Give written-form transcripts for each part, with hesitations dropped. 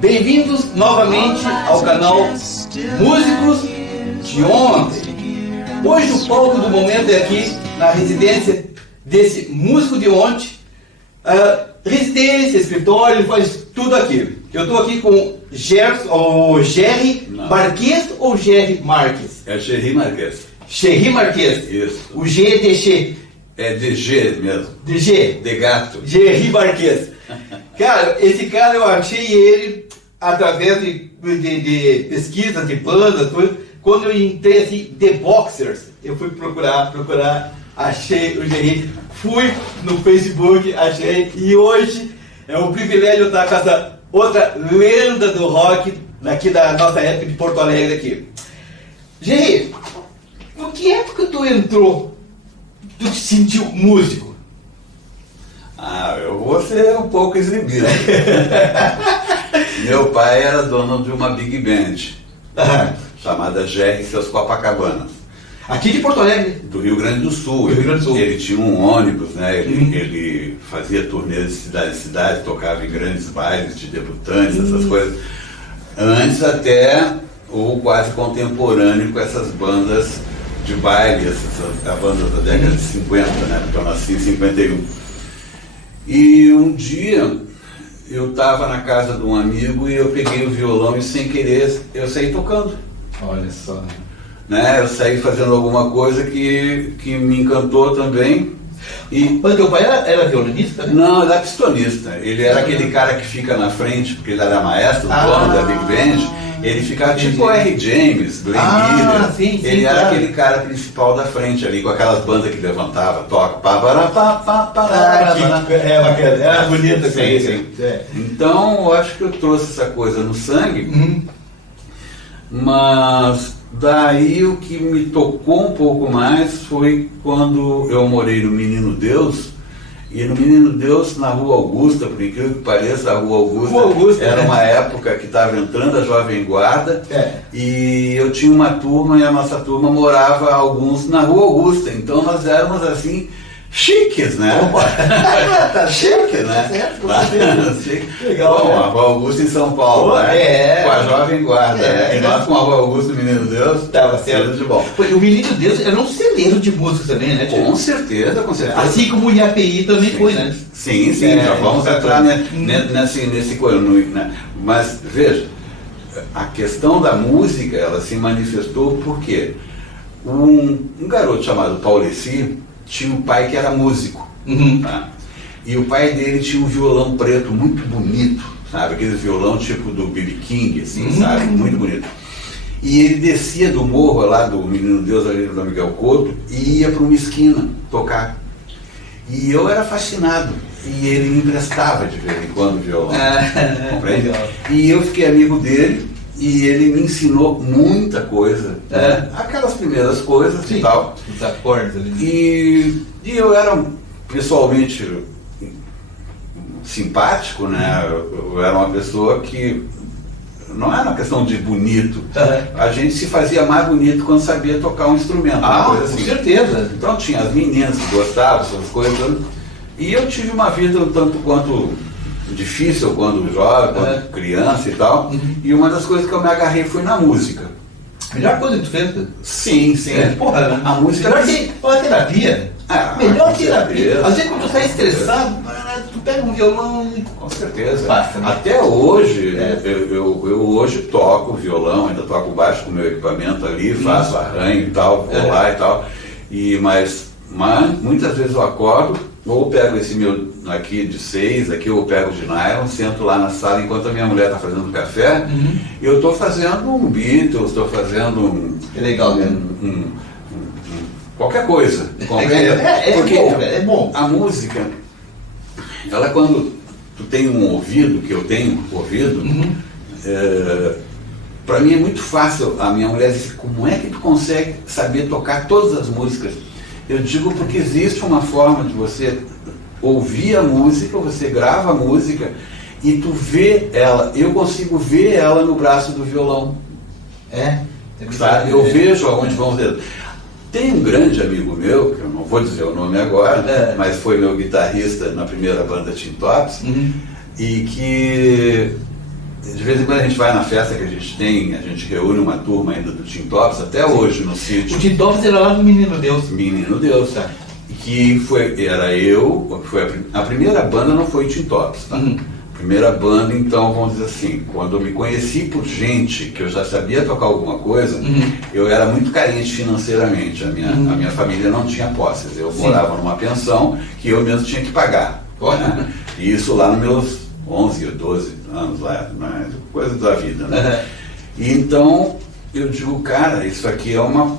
Bem-vindos novamente ao canal Músicos de Ontem. Hoje o palco do momento é aqui na residência desse músico de ontem. Residência, escritório, faz tudo aqui. Eu estou aqui com Gerson, ou Gerry Marques ou Gerry Marques? É Gerry Marques. Gerry Marques. Isso. O G é de G. É de G mesmo. De G. De gato. Gerry Marques. Cara, esse cara eu achei ele através de pesquisa, de bandas, quando eu entrei assim, The Boxers, eu fui procurar, achei o Gerry, fui no Facebook, achei, e hoje é um privilégio estar com essa outra lenda do rock daqui da nossa época de Porto Alegre aqui. Gerry, em que época tu entrou, tu te sentiu músico? Eu vou ser um pouco exibido. Meu pai era dono de uma big band, chamada Gerry e seus Copacabanas. Aqui de Porto Alegre? Do Rio Grande do Sul. Ele tinha um ônibus, né? Ele fazia turnês de cidade em cidade, tocava em grandes bailes de debutantes, essas coisas. Antes até o quase contemporâneo com essas bandas de baile, essas bandas da década de 50, né? Porque eu nasci em 51. E um dia eu estava na casa de um amigo e eu peguei o violão e sem querer eu saí tocando. Olha só. Né? Eu saí fazendo alguma coisa que me encantou também. Mas teu pai era violinista? Né? Não, ele era pistonista. Ele era aquele cara que fica na frente, porque ele era maestro, dono da Big Band. Ele ficava tipo o R. James, Glenn Miller. Sim, ele era aquele cara principal da frente ali, com aquelas bandas que levantava, toca, era bonito. Sim. Então, eu acho que eu trouxe essa coisa no sangue, mas daí o que me tocou um pouco mais foi quando eu morei no Menino Deus. E no Menino Deus, na Rua Augusta, por incrível que pareça, a Rua Augusta era uma época que estava entrando a Jovem Guarda, e eu tinha uma turma, e a nossa turma morava alguns na Rua Augusta, então nós éramos assim, chiques, né? Chique, né? Legal. Bom, a Rua Augusta em São Paulo, né? Com a Jovem Guarda, né? E nós com a Rua Augusta, o Menino Deus, estava certo de bom. O Menino Deus era um celeiro de músicos também, né? Com certeza, com certeza. Assim como o IAPI também foi, né? Sim, já vamos entrar nesse coisa, né? Mas veja, a questão da música, ela se manifestou porque um garoto chamado Pauleci tinha um pai que era músico, tá? E o pai dele tinha um violão preto muito bonito, sabe? Aquele violão tipo do B.B. King, assim, sabe? Muito bonito. E ele descia do morro lá do Menino Deus, ali do Miguel Couto, e ia para uma esquina tocar. E eu era fascinado, e ele me emprestava de vez em quando o violão, compreende? E eu fiquei amigo dele, e ele me ensinou muita coisa, né? Aquelas primeiras coisas e tal. Os acordes ali. E eu era pessoalmente simpático, né? Eu era uma pessoa que não era uma questão de bonito. A gente se fazia mais bonito quando sabia tocar um instrumento, uma coisa assim. Com certeza. Então tinha as meninas que gostavam, essas coisas. E eu tive uma vida um tanto quanto difícil quando jovem, quando criança e tal. E uma das coisas que eu me agarrei foi na música. Melhor coisa que tu fez? Sim. Porra, a música. Melhor que a terapia. Melhor terapia. Às vezes quando tu está estressado, tu pega um violão e... Com certeza. Basta, né? Até hoje, eu hoje toco violão, ainda toco baixo com o meu equipamento ali, faço arranho e tal, vou lá e tal. Mas muitas vezes eu acordo, ou pego esse meu aqui de 6, aqui eu pego de nylon, sento lá na sala enquanto a minha mulher está fazendo café, e eu estou fazendo um Beatles, estou fazendo É legal mesmo. Qualquer coisa. Porque é bom. A música, ela quando tu tem um ouvido, que eu tenho ouvido, para mim é muito fácil. A minha mulher diz, como é que tu consegue saber tocar todas as músicas? Eu digo porque existe uma forma de você ouvir a música, você grava a música e tu vê ela. Eu consigo ver ela no braço do violão. Sabe? Eu vejo aonde vão os dedos. Tem um grande amigo meu, que eu não vou dizer o nome agora, mas foi meu guitarrista na primeira banda Tin Tops, e que De vez em quando a gente vai na festa que a gente tem, a gente reúne uma turma ainda do Tim Tops, até hoje no sítio. O Tim Tops era lá do Menino Deus. Menino Deus, tá? Que era eu, a primeira banda não foi Tim Tops, tá? Primeira banda, então, vamos dizer assim, quando eu me conheci por gente que eu já sabia tocar alguma coisa, eu era muito carente financeiramente, a minha família não tinha posses, eu morava numa pensão que eu mesmo tinha que pagar, né? E isso lá nos meus 11 ou 12 anos, lá, né? Coisa da vida, né? E então, eu digo, cara, isso aqui é uma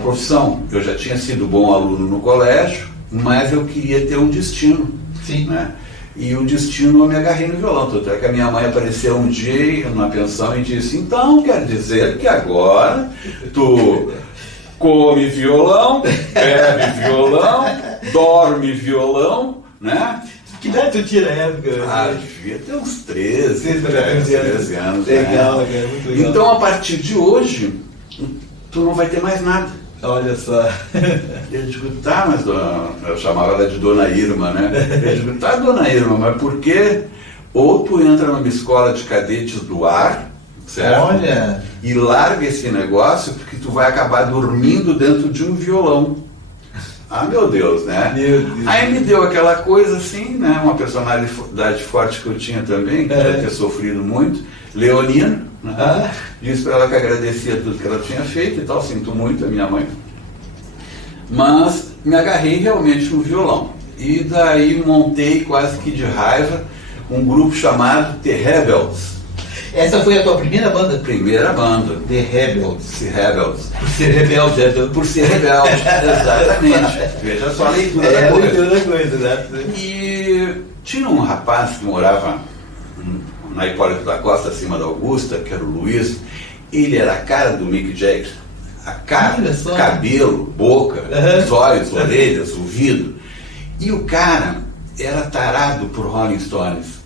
profissão, eu já tinha sido bom aluno no colégio, mas eu queria ter um destino, né? E o destino eu me agarrei no violão. Tanto é que a minha mãe apareceu um dia na pensão e disse, então quer dizer que agora tu come violão, bebe violão, dorme violão, né? Que idade tu tinha na época? Devia ter uns 13 anos. Legal, né? cara, muito legal. Então a partir de hoje, tu não vai ter mais nada. Olha só. Eu digo, tá, mas eu chamava ela de Dona Irma, né? Eu digo, tá, Dona Irma, mas por quê? Ou tu entra numa escola de cadetes do ar, certo? Olha! E larga esse negócio, porque tu vai acabar dormindo dentro de um violão. Ah, meu Deus, né? Meu Deus. Aí me deu aquela coisa assim, né? Uma personalidade forte que eu tinha também, que deve ter sofrido muito. Leonino, né? Disse para ela que agradecia tudo que ela tinha feito e tal, sinto muito a minha mãe. Mas me agarrei realmente no violão. E daí montei quase que de raiva um grupo chamado The Rebels. Essa foi a tua primeira banda? Primeira banda. The Rebels. The Rebels. Por ser rebelde, é. Por ser rebelde, exatamente. Veja só a leitura da coisa. Leitura da coisa, né? E tinha um rapaz que morava na Hipólito da Costa, acima da Augusta, que era o Luiz. Ele era a cara do Mick Jagger. A cara, cabelo, boca, os olhos, orelhas, ouvido. E o cara era tarado por Rolling Stones.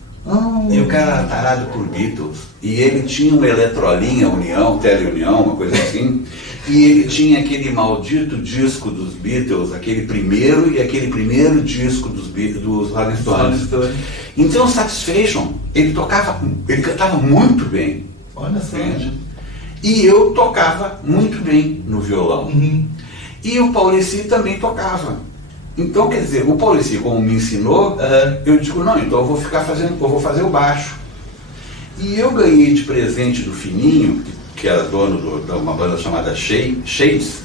E o cara era tarado por Beatles. E ele tinha uma eletrolinha, União, Teleunião, uma coisa assim. E ele tinha aquele maldito disco dos Beatles, aquele primeiro disco dos Rolling Stones. Então, Satisfaction, ele cantava muito bem. Olha só. E eu tocava muito bem no violão. E o Paulici também tocava. Então, quer dizer, o Paulici, como me ensinou, eu digo, não, então eu vou fazer o baixo. E eu ganhei de presente do Fininho, que era dono de uma banda chamada Shades,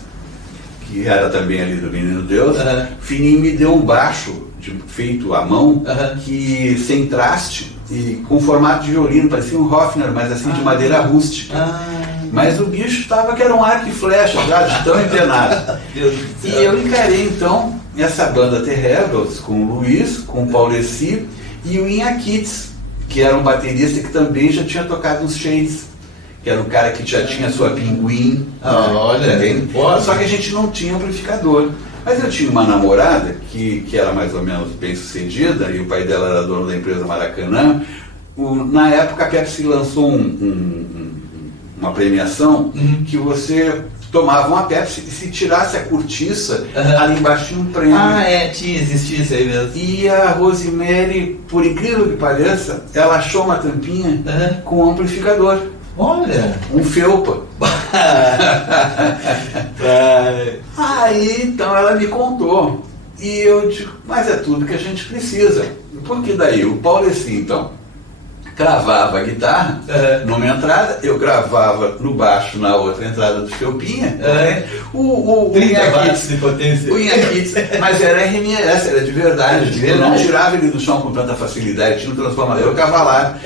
que era também ali do Menino Deus. Fininho me deu um baixo feito à mão, que sem traste e com formato de violino, parecia um Hofner, mas assim de madeira rústica. Mas o bicho estava que era um arco e flecha, já de tão empenado. E eu encarei então essa banda The Rebels com o Luiz, com o Paulici e o Inha Kitts, que era um baterista que também já tinha tocado nos Shades, que era um cara que já tinha sua Pinguim. Olha, só que a gente não tinha amplificador. Mas eu tinha uma namorada que era mais ou menos bem sucedida, e o pai dela era dono da empresa Maracanã. Na época a Pepsi lançou uma premiação que você tomava uma Pepsi e se tirasse a cortiça, ali embaixo tinha um prêmio. Existia isso aí mesmo. E a Rosemary, por incrível que pareça, ela achou uma tampinha com um amplificador. Olha! Um felpa. Aí, então, ela me contou. E eu digo, mas é tudo que a gente precisa. Porque daí o Paulici, então, cravava a guitarra numa entrada, eu gravava no baixo na outra entrada do Felpinha. O 30 watts de potência. O Inha Kitts, mas era RMS, era de verdade. Eu não tirava ele do chão com tanta facilidade, tinha um transformador cavalar.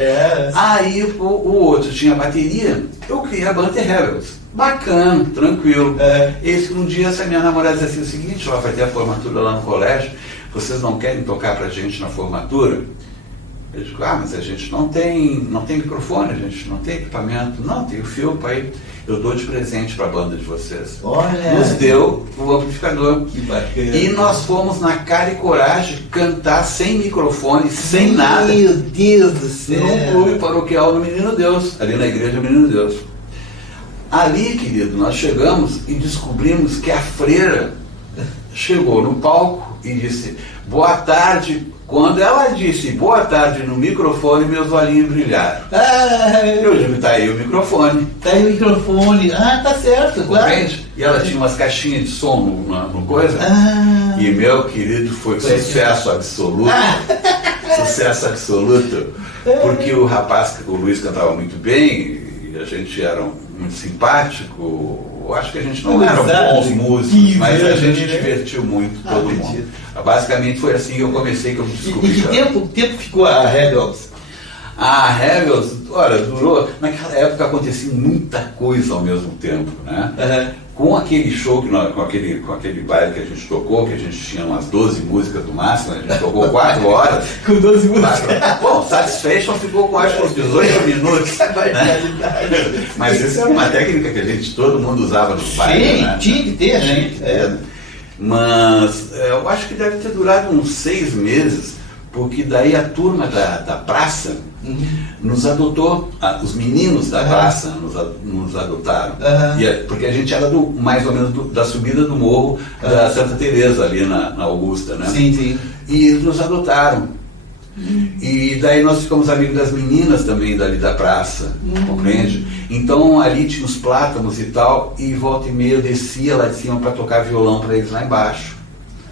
Aí o outro tinha bateria, eu criei a banda The Rebels. Bacana, tranquilo. Eis que um dia essa minha namorada disse assim, o seguinte, ó, vai ter a formatura lá no colégio, vocês não querem tocar pra gente na formatura? Eu digo, mas a gente não tem microfone, a gente não tem equipamento. Não, tem o Felpa aí, eu dou de presente para a banda de vocês. Olha! Nos deu o amplificador. Que bacana! E nós fomos na cara e coragem cantar sem microfone, sem nada. Meu Deus do céu! No clube paroquial do Menino Deus, ali na igreja do Menino Deus. Ali, querido, nós chegamos e descobrimos que a freira chegou no palco e disse, boa tarde, Quando ela disse boa tarde no microfone, meus olhinhos brilharam. Eu digo, tá aí o microfone. Tá aí o microfone. Tá certo, claro. Entende? E ela tinha umas caixinhas de som no coisa. E meu querido, foi sucesso absoluto. Sucesso absoluto. Porque o rapaz, o Luiz, cantava muito bem, e a gente era muito simpático. Eu acho que a gente não era bons músicos, mas a gente divertiu muito todo mundo. Basicamente foi assim que eu comecei, que eu me descobri. E que tempo ficou a Rebels? A Rebels, olha, durou. Naquela época acontecia muita coisa ao mesmo tempo, né? Com aquele show, com aquele baile que a gente tocou, que a gente tinha umas 12 músicas no máximo, a gente tocou 4 horas. Com 12 músicas. Bom, Satisfaction ficou com acho que uns 18 minutos. Né? Mas isso era uma técnica que todo mundo usava nos bailes. Né? Tinha que ter, né? Tinha que ter. Mas eu acho que deve ter durado uns 6 meses, porque daí a turma da praça nos adotou, os meninos da praça nos adotaram. Porque a gente era mais ou menos da subida do morro da Santa Teresa, ali na Augusta, né? Sim, sim. E eles nos adotaram. E daí nós ficamos amigos das meninas também dali da praça, compreende? Então ali tinha os plátanos e tal, e volta e meia eu descia lá de cima para tocar violão para eles lá embaixo.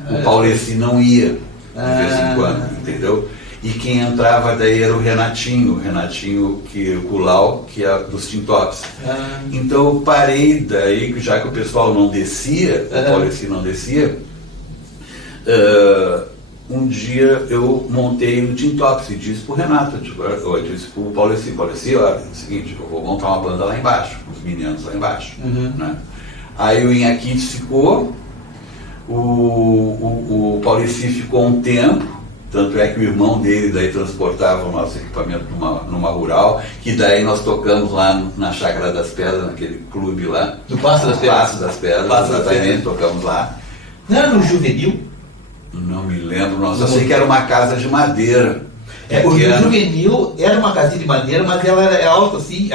O Pauleci não ia, de vez em quando, entendeu? E quem entrava daí era o Renatinho Culau, que é dos Tintops. Então eu parei daí, já que o pessoal não descia, o Pauleci não descia, um dia eu montei no Tintops e disse pro Renato, eu disse pro Pauleci, olha, é o seguinte, eu vou montar uma banda lá embaixo, com os meninos lá embaixo. Né? Aí o Inhaquites ficou, o Pauleci ficou um tempo, tanto é que o irmão dele daí transportava o nosso equipamento numa rural, que daí nós tocamos lá na Chácara das Pedras, naquele clube lá. Do Passo das Pedras? Passo das Pedras, exatamente, tocamos lá. Não era no Juvenil? Não me lembro, não. Só sei que era uma casa de madeira. O Juvenil era uma casinha de madeira, mas ela era alta assim,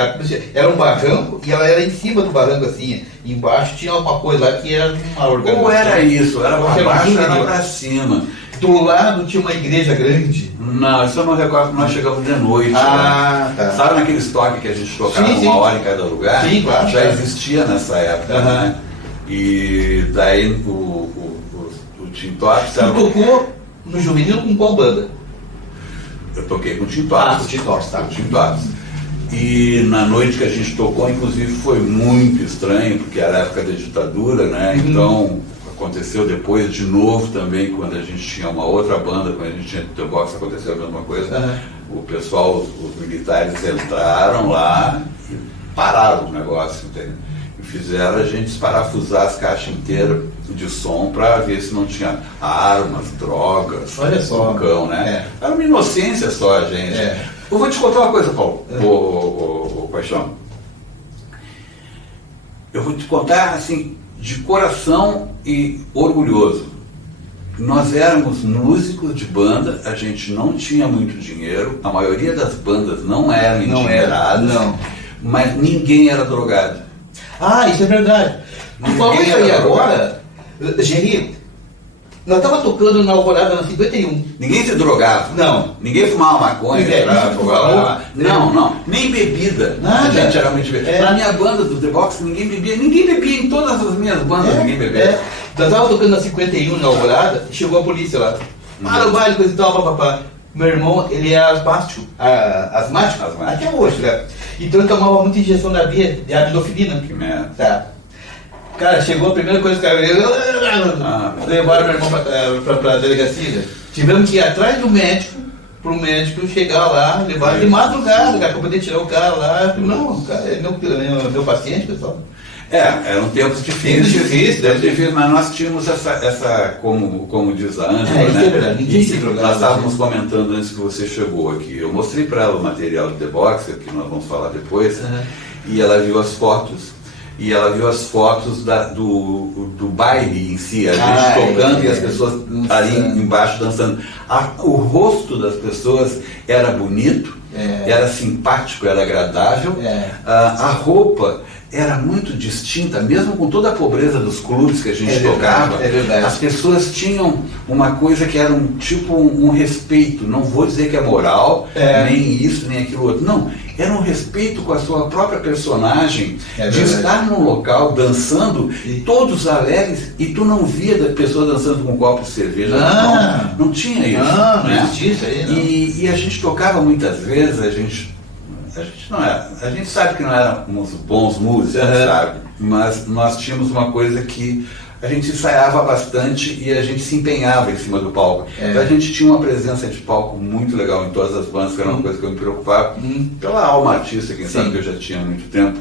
era um barranco e ela era em cima do barranco assim. Embaixo tinha uma coisa lá que era uma organização. Ou era isso, era para baixo, era para cima. Do lado tinha uma igreja grande. Não, isso eu não recordo, porque nós chegamos de noite. Tá. Sabe naquele estoque que a gente tocava uma hora em cada lugar? Sim, claro. Já existia nessa época, né? E daí o Tintops... Você tocou no Juvenil com qual banda? Eu toquei com o Tintops. Tá. Tintops. E na noite que a gente tocou, inclusive, foi muito estranho, porque era a época da ditadura, né? Então... Aconteceu depois de novo também, quando a gente tinha uma outra banda, quando a gente tinha The Box, aconteceu a mesma coisa. O pessoal, os militares entraram lá e pararam o negócio, entendeu? E fizeram a gente desparafusar as caixas inteiras de som para ver se não tinha armas, drogas, olha só, cão, né? Era uma inocência só, a gente. Eu vou te contar uma coisa, Paulo, ô Paixão. Eu vou te contar, assim, de coração e orgulhoso. Nós éramos músicos de banda, a gente não tinha muito dinheiro, a maioria das bandas não eram endinheiradas, mas ninguém era drogado. Isso é verdade. Tu falou isso aí agora, Geri, nós estávamos tocando na Alvorada na 51. Ninguém se drogava. Não. Ninguém fumava maconha. Não. Nem bebida. Nada. A gente era muito bebida. Na minha banda do The Box, ninguém bebia. Ninguém bebia em todas as minhas bandas, ninguém bebia. Nós estávamos tocando na 51 na Alvorada e chegou a polícia lá. Para o baile, coisa e tal, papapá. Meu irmão, ele é asmático. Asmático? Até hoje, né? Então ele tomava muita injeção na veia de abdofilina. Que merda. Tá. Cara, chegou a primeira coisa que levaram meu irmão pra delegacia. Tivemos que ir atrás do médico, pro médico chegar lá, levar de madrugada, cara, pra poder tirar o cara lá. Não, cara, é meu paciente, pessoal. Eram tempos difíceis, mas nós tínhamos essa como diz a Ângela, né? Ninguém se drogava. Nós estávamos comentando antes que você chegou aqui. Eu mostrei para ela o material do The Boxer, que nós vamos falar depois, e ela viu as fotos. E ela viu as fotos do baile em si, a gente tocando e as pessoas ali embaixo dançando. O rosto das pessoas era bonito, era simpático, era agradável. A roupa era muito distinta, mesmo com toda a pobreza dos clubes que a gente tocava, as pessoas tinham uma coisa que era um respeito, não vou dizer que é moral, nem isso, nem aquilo outro, não, era um respeito com a sua própria personagem, de estar num local dançando, todos alegres, e tu não via da pessoa dançando com um copo de cerveja, não tinha isso. Não existia isso aí, não. E a gente tocava muitas vezes, a gente não era, a gente sabe que não éramos bons músicos, sabe? Mas nós tínhamos uma coisa que a gente ensaiava bastante e a gente se empenhava em cima do palco. Então a gente tinha uma presença de palco muito legal em todas as bandas, que era uma coisa que eu me preocupava pela alma artista, quem sabe que eu já tinha há muito tempo.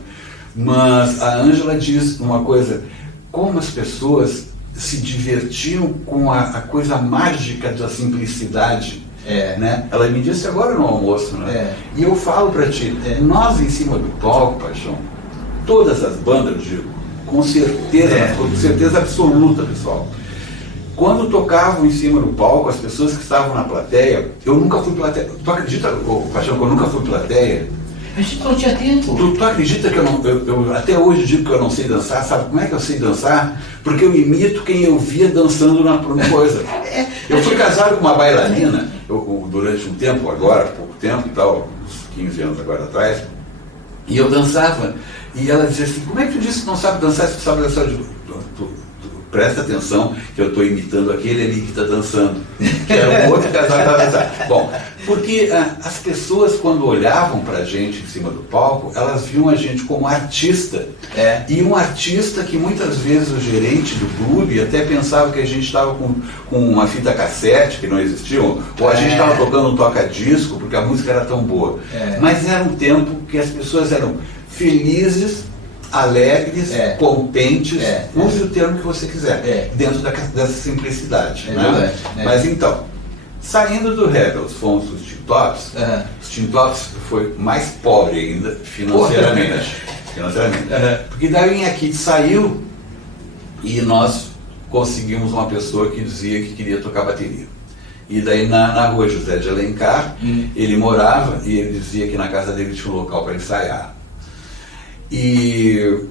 Mas a Ângela diz uma coisa, como as pessoas se divertiam com a coisa mágica da simplicidade. Né? Ela me disse agora no almoço, né? E eu falo pra ti, nós em cima do palco, Paixão, todas as bandas, eu digo, com certeza absoluta, pessoal. Quando tocavam em cima do palco, as pessoas que estavam na plateia, eu nunca fui plateia. Tu acredita, Paixão, que eu nunca fui plateia? A gente não tinha tempo. Tu acredita que eu até hoje digo que eu não sei dançar? Sabe como é que eu sei dançar? Porque eu imito quem eu via dançando na coisa. Eu fui casado com uma bailarina, durante um tempo, agora, pouco tempo e tal, uns 15 anos agora atrás, e eu dançava. E ela dizia assim, como é que tu disse que não sabe dançar se tu sabe dançar? Presta atenção que eu estou imitando aquele ali que está dançando, que era um outro casal que estava dançando. Bom, porque as pessoas quando olhavam para a gente em cima do palco, elas viam a gente como artista. E um artista que muitas vezes o gerente do clube até pensava que a gente estava com uma fita cassete, que não existiam, ou a gente estava tocando um toca-disco, porque a música era tão boa. Mas era um tempo que as pessoas eram felizes, alegres, contentes, use o termo que você quiser, dentro dessa simplicidade. Né? Mas então, saindo do Rebels, fomos para os Tin Tops. Os Tin Tops foi mais pobre ainda, financeiramente. Porque daí em Aqui saiu e nós conseguimos uma pessoa que dizia que queria tocar bateria. E daí na rua José de Alencar, ele morava e ele dizia que na casa dele tinha um local para ensaiar. E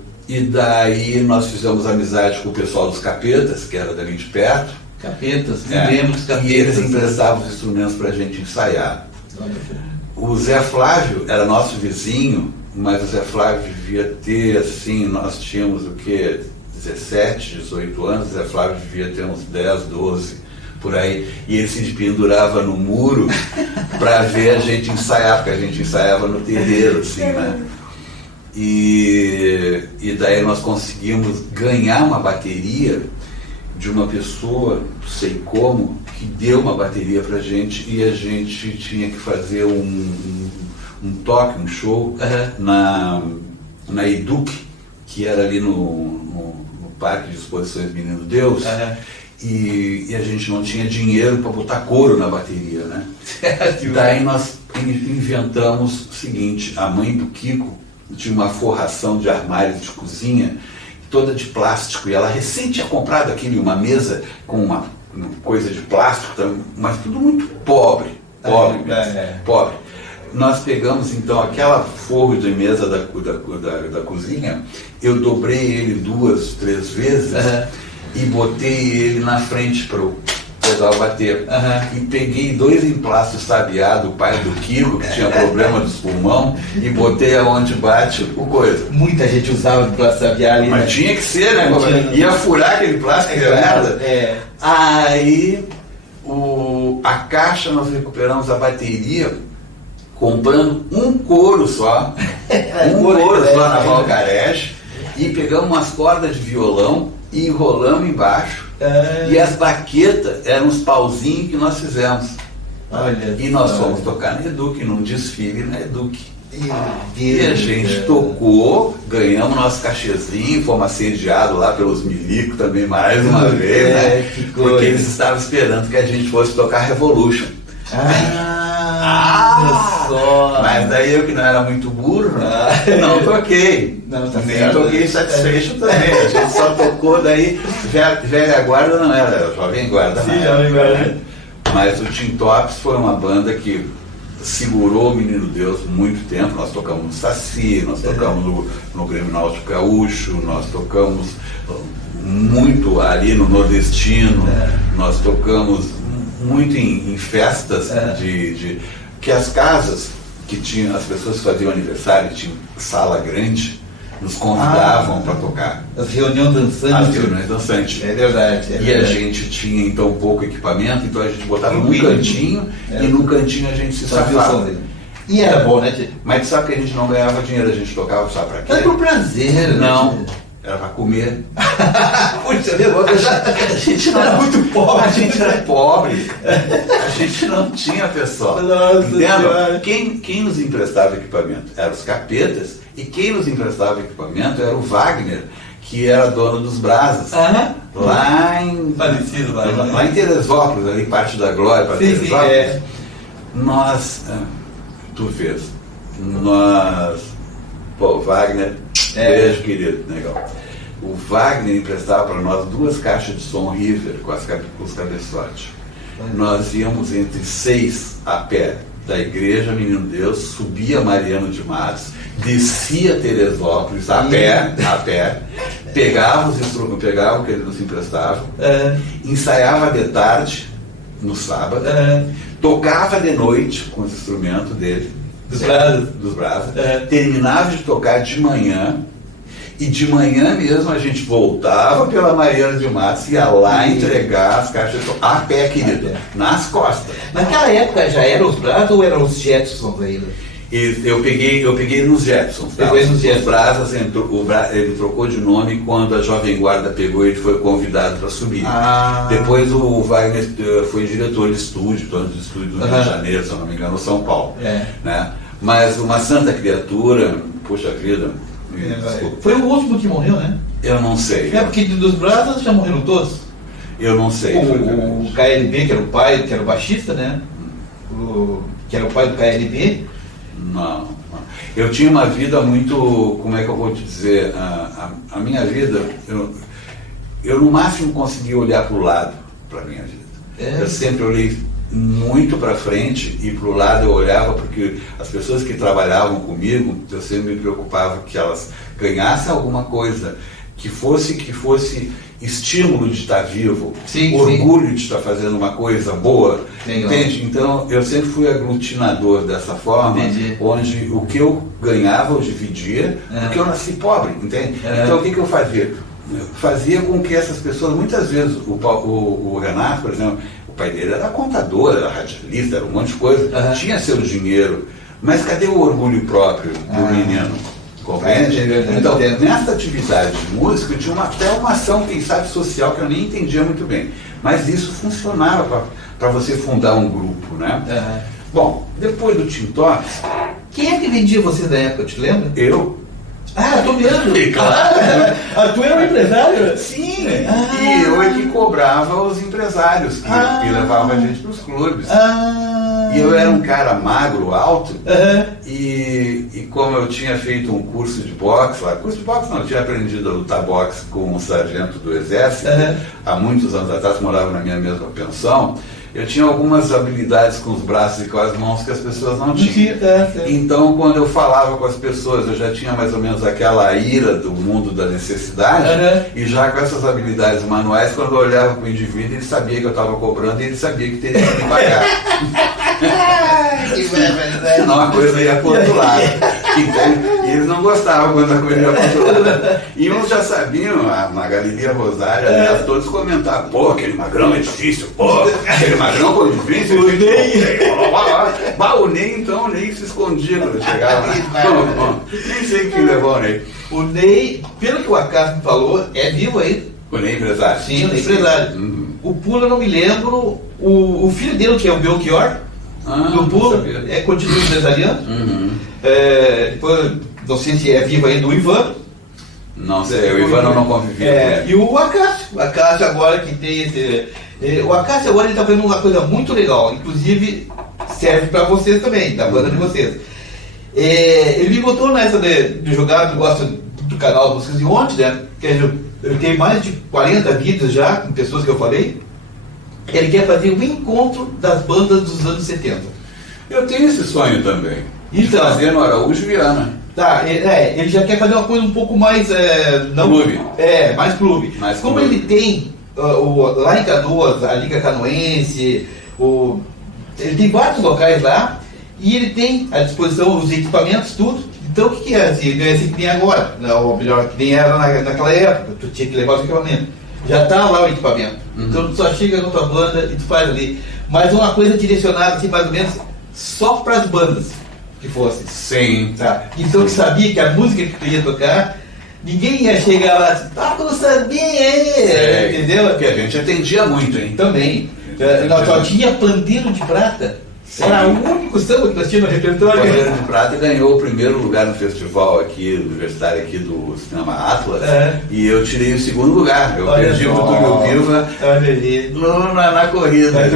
daí nós fizemos amizade com o pessoal dos Capetas, que era dali de perto. Capetas, lembro dos Capetas. E eles emprestavam os instrumentos para a gente ensaiar. O Zé Flávio era nosso vizinho, mas o Zé Flávio devia ter, assim, nós tínhamos o quê? 17, 18 anos, o Zé Flávio devia ter uns 10, 12, por aí. E ele se pendurava no muro para ver a gente ensaiar, porque a gente ensaiava no terreiro, assim, né? E daí nós conseguimos ganhar uma bateria de uma pessoa, não sei como, que deu uma bateria pra gente e a gente tinha que fazer um toque, um show na Educ, que era ali no Parque de Exposições Menino Deus, e a gente não tinha dinheiro para botar couro na bateria, né? Daí nós inventamos o seguinte, a mãe do Kiko tinha uma forração de armários de cozinha, toda de plástico, e ela recém tinha comprado uma mesa com uma coisa de plástico, mas tudo muito pobre, pobre. Nós pegamos então aquela forro de mesa da cozinha, eu dobrei ele 2, 3 vezes e botei ele na frente para o pedal bater. E peguei 2 emplastos sabiá do pai do Kiko, que tinha problema dos pulmão, e botei aonde bate o coisa. Muita gente usava o plástico sabiá ali. Mas tinha que ser, né? Ia furar aquele plástico, que merda. Aí a caixa nós recuperamos a bateria comprando um couro só, na Valcarege, e pegamos umas cordas de violão e enrolamos embaixo. E as baquetas eram os pauzinhos que nós fizemos. E nós fomos tocar na Educ, num desfile na Educ. E a gente tocou, ganhamos nosso cachezinho, fomos assediados lá pelos milicos também mais uma vez, né? Porque eles estavam esperando que a gente fosse tocar Revolution. Mas daí eu que não era muito burro, não toquei. Nem toquei Satisfaction também. A gente só tocou daí, velha guarda não era jovem guarda. Sim, jovem guarda. Mas o Tin Tops foi uma banda que segurou o Menino Deus muito tempo. Nós tocamos no Saci, nós tocamos no Grêmio Náutico Gaúcho, nós tocamos muito ali no Nordestino, nós tocamos muito em festas que as casas que tinham, as pessoas que faziam aniversário, tinham sala grande, nos convidavam para tocar. As reuniões dançantes. As reuniões dançantes. É verdade. E a gente tinha então pouco equipamento, então a gente botava num cantinho e no cantinho a gente se safava. E era bom, né, Tchê? Mas sabe que a gente não ganhava dinheiro, a gente tocava, sabe para quê? Era por prazer, Não. Né, era para comer. Puxa, a gente não era muito pobre. A gente era pobre. A gente não tinha pessoal. Nossa, quem nos emprestava equipamento? Eram os capetas. E quem nos emprestava equipamento era o Wagner, que era dono dos Brasas. Lá em... Falecido lá em Teresópolis, ali parte da Glória para Teresópolis. Nós... tu vês. Pô, Wagner... Beijo, querido, legal. O Wagner emprestava para nós 2 caixas de som River com os cabeçotes. Nós íamos entre 6 a pé da igreja Menino Deus, subia Mariano de Matos, descia Teresópolis a pé, pegava os instrumentos, pegava o que ele nos emprestava, ensaiava de tarde, no sábado, tocava de noite com os instrumentos dele, dos Brasas, terminava de tocar de manhã, e de manhã mesmo a gente voltava pela Mariana de Matos e ia lá entregar as caixas a pé, querido, nas costas. Naquela época já eram os Brasas ou eram os Jetsons ainda? Eu peguei nos Jetsons. Tá? Os Brasas, ele trocou de nome quando a Jovem Guarda pegou e ele foi convidado para subir. Depois o Wagner foi diretor de estúdio, dono de estúdio do Rio de Janeiro, se eu não me engano, São Paulo. Né? Mas uma santa criatura, puxa vida. Foi o último que morreu, né? Eu não sei. Porque dos Brasas já morreram todos? Eu não sei. O KLB, que era o pai, que era o baixista, né? Que era o pai do KLB. Não. Eu tinha uma vida muito, como é que eu vou te dizer, a minha vida, eu no máximo conseguia olhar para o lado para a minha vida. Eu sempre olhei muito para frente e para o lado eu olhava porque as pessoas que trabalhavam comigo, eu sempre me preocupava que elas ganhassem alguma coisa, que fosse estímulo de estar vivo, orgulho de estar fazendo uma coisa boa, entende? Então eu sempre fui aglutinador dessa forma, onde o que eu ganhava eu dividia, porque eu nasci pobre, entende? Então o que eu fazia? Eu fazia com que essas pessoas, muitas vezes, o Renato, por exemplo, o pai dele era contador, era radialista, era um monte de coisa, tinha seu dinheiro, mas cadê o orgulho próprio do menino? Compreende? Então, nessa atividade de música, eu tinha até uma ação, quem sabe, social, que eu nem entendia muito bem. Mas isso funcionava para você fundar um grupo, né? Bom, depois do Tim Tops... Quem é que vendia você na época, te lembra? Eu. Tô mesmo. Claro. Tu era um empresário? Sim. E eu é que cobrava os empresários que levavam a gente para os clubes. E eu era um cara magro, alto, e como eu tinha feito um curso de boxe lá, curso de boxe não, eu tinha aprendido a lutar boxe com um sargento do exército, há muitos anos atrás, morava na minha mesma pensão, eu tinha algumas habilidades com os braços e com as mãos que as pessoas não tinham. Então, quando eu falava com as pessoas, eu já tinha mais ou menos aquela ira do mundo da necessidade, e já com essas habilidades manuais, quando eu olhava para o indivíduo, ele sabia que eu estava cobrando e ele sabia que teria que me pagar. Senão a coisa ia para o outro lado. E eles não gostavam quando a coisa ia para o outro lado. E uns já sabiam, a Magali e a Rosária, aliás, todos comentavam, pô, aquele magrão é difícil, pô, aquele magrão foi difícil. O Ney, então, o Ney se escondia quando eu chegava. Nem sei o que levou o Ney. O Ney, pelo que o Acácio me falou, é vivo aí. O Ney empresário? Sim, o Ney empresário. O Pula, eu não me lembro, o filho dele, que é o Belchior, do Pula, continua empresariando. Depois, não sei se é vivo ainda o Ivan. Não sei, o Ivan eu não convivi. E o Acácio agora que tem esse... O Acácio agora ele está fazendo uma coisa muito legal, inclusive serve para vocês também, da banda de vocês. Ele me botou nessa de jogar, eu gosto do canal Músicas de Ontem, né? Eu tenho mais de 40 vídeos já com pessoas que eu falei. Ele quer fazer um encontro das bandas dos anos 70. Eu tenho esse sonho também. De Então. fazer no Araújo Viana. Tá, ele já quer fazer uma coisa um pouco mais. Não, Clube. Mais clube. Mais Como clube. ele tem lá em Canoas, a Liga Canoense, ele tem vários locais lá e ele tem à disposição os equipamentos, tudo. Então o que é assim? Não é assim que tem agora, não, ou melhor, que nem era naquela época, tu tinha que levar os equipamentos. Já tá lá o equipamento. Então tu só chega na tua banda e tu faz ali. Mas uma coisa direcionada, assim, mais ou menos, só para as bandas que fossem. Sim. Tá. Então tu sabia que a música que tu ia tocar, ninguém ia chegar lá assim, toca no sambinha aí, entendeu? Porque a gente atendia muito, hein? Também. Nós só tinha Pandeiro de Prata. Sim. Era o único samba que nós tínhamos no O repertório. Pandeiro de Prata ganhou o primeiro lugar no festival aqui, universitário aqui do Cinema Atlas, e eu tirei o segundo lugar. Eu perdi pro Túlio Piva na corrida.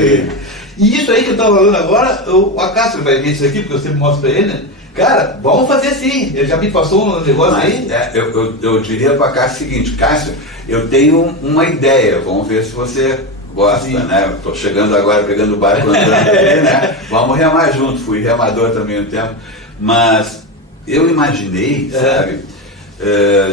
E isso aí que eu estava falando agora, o Acácio vai ver isso aqui, porque eu sempre mostro para ele, né? Cara, vamos fazer assim. Ele já me passou um negócio aí. Eu diria para Cássio o seguinte, Cássio, eu tenho uma ideia, vamos ver se você gosta, né? Estou chegando agora, pegando o barco andando aqui, né? Vamos remar junto, fui remador também um tempo, mas eu imaginei, sabe,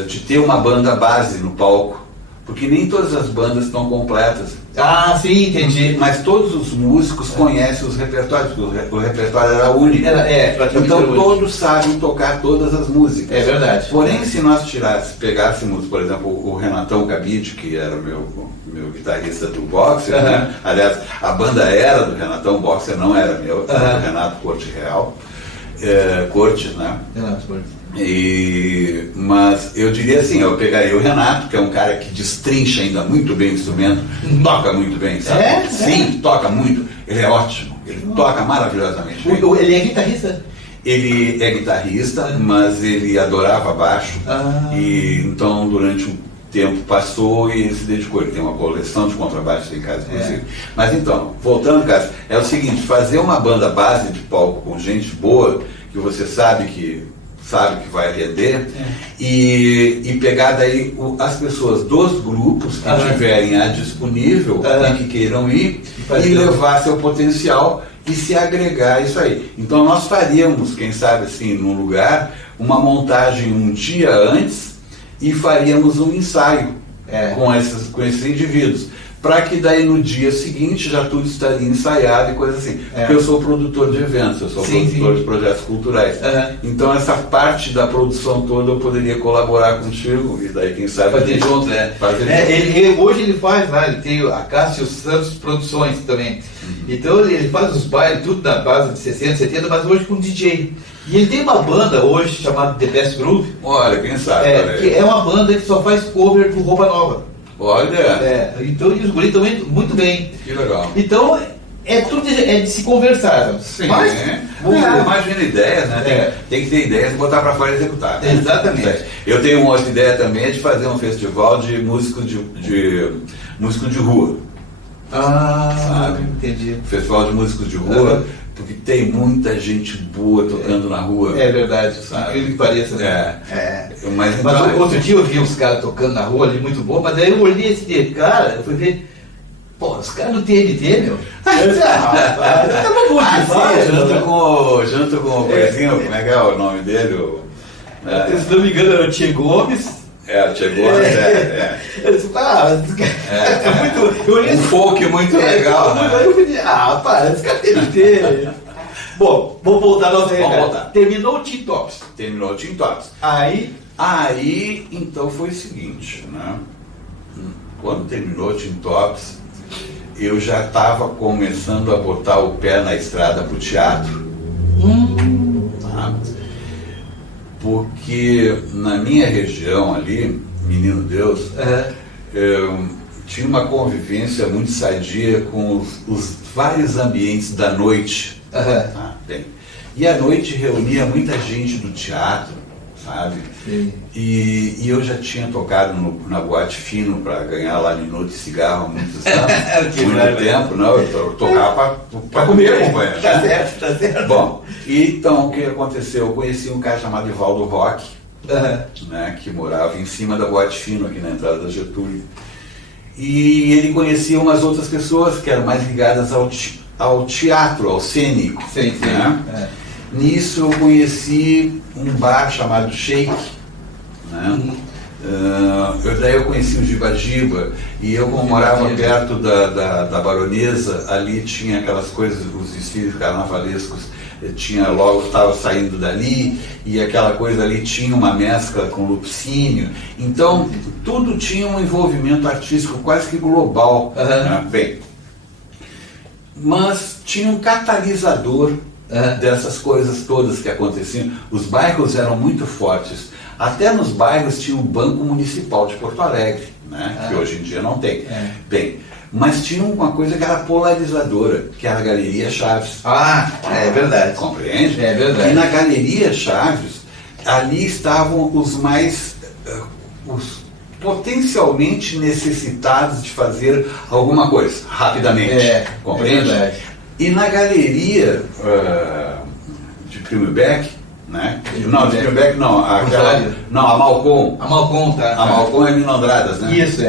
de ter uma banda base no palco, porque nem todas as bandas estão completas. Ah, sim, entendi. Mas todos os músicos conhecem os repertórios, porque o repertório era único. Praticamente Então era único. todos sabem tocar todas as músicas. É verdade. Porém, se nós pegássemos, por exemplo, o Renatão Cabide, que era o meu guitarrista do Boxer, né? Aliás, a banda era do Renatão, o Boxer não era meu, era do Renato Corte Real. Cortes, né? Renato Cortes. Mas eu diria assim, eu pegaria o Renato, que é um cara que destrincha ainda muito bem o instrumento, toca muito bem, sabe? Sim, toca muito, ele é ótimo, ele toca maravilhosamente bem. Ele é guitarrista? Ele é guitarrista, mas ele adorava baixo, e então durante um tempo passou e ele se dedicou, ele tem uma coleção de contrabaixos em casa, inclusive. Mas então, voltando, Cássio, é o seguinte, fazer uma banda base de palco com gente boa, que você sabe que vai render, e pegar daí as pessoas dos grupos que tiverem a disponível e que queiram ir, e levar seu potencial e se agregar a isso aí. Então nós faríamos, quem sabe assim, num lugar, uma montagem um dia antes e faríamos um ensaio com esses indivíduos, para que daí no dia seguinte já tudo estaria ensaiado e coisa assim. Porque eu sou produtor de eventos, eu sou produtor de projetos culturais. Então essa parte da produção toda eu poderia colaborar contigo e daí quem sabe fazer junto, hoje ele faz lá, ele tem a Cássio Santos Produções também. Então ele faz os bailes tudo na base de 60, 70, mas hoje com DJ. E ele tem uma banda hoje chamada The Best Groove. Olha, quem sabe. Que é uma banda que só faz cover do Roupa Nova. Olha! Então e os guris também muito bem. Que legal. Então tudo de se conversar. Sim, mas, imagina ideias, né? Tem que ter ideias e botar para fora e executar. Né? Exatamente. Eu tenho uma outra ideia também de fazer um festival de músico de rua. Sabe? Entendi. Festival de músicos de rua, porque tem muita gente boa tocando na rua. É verdade, sabe? Que pareça. Mas então, outro dia eu vi uns caras tocando na rua ali, muito bom, mas aí eu olhei esse cara, eu fui ver, pô, os caras do TNT, meu. Junto com o coisinho, como é que é o nome dele? Se não me engano era o Tchê Gomes. Tchê Gomes, Eu disse, eu olhei um folk muito legal, né? Aí eu falei, rapaz, esse cara TNT. Bom, vamos voltar à nossa realidade. Terminou o Tim Tops. Aí, então foi o seguinte, né? Quando terminou o Tim Tops, eu já estava começando a botar o pé na estrada para o teatro. Porque na minha região ali, Menino Deus, tinha uma convivência muito sadia com os vários ambientes da noite. E a noite reunia muita gente do teatro, sabe? E eu já tinha tocado na Boate Fino para ganhar lá minuto e cigarro há muitos anos, muito tempo, não, eu tocava para comer companheiro. Tá certo. Bom, então o que aconteceu? Eu conheci um cara chamado Ivaldo Roque, né, que morava em cima da Boate Fino, aqui na entrada da Getúlio. E ele conhecia umas outras pessoas que eram mais ligadas ao teatro, ao cênico. Sim, sim. Né? Nisso eu conheci um bar chamado Shake. Né? Daí eu conheci o Giba Giba, e eu, como morava perto da Baronesa, ali tinha aquelas coisas, os desfiles carnavalescos, logo estava saindo dali, e aquela coisa ali tinha uma mescla com Lupicínio, então tudo tinha um envolvimento artístico quase que global. Né? Bem, mas tinha um catalisador dessas coisas todas que aconteciam. Os bairros eram muito fortes. Até nos bairros tinha o Banco Municipal de Porto Alegre, né? Que hoje em dia não tem. Bem, mas tinha uma coisa que era polarizadora, que era a Galeria Chaves. É verdade. Compreende? É verdade. E na Galeria Chaves, ali estavam os mais... os potencialmente necessitados de fazer alguma coisa, rapidamente. Compreende? É verdade. E na Galeria de Primo Beck, né? Não, de Primo Beck não, a Malcom. A Malcom, tá. A Malcom é Nino Andradas, né? Isso,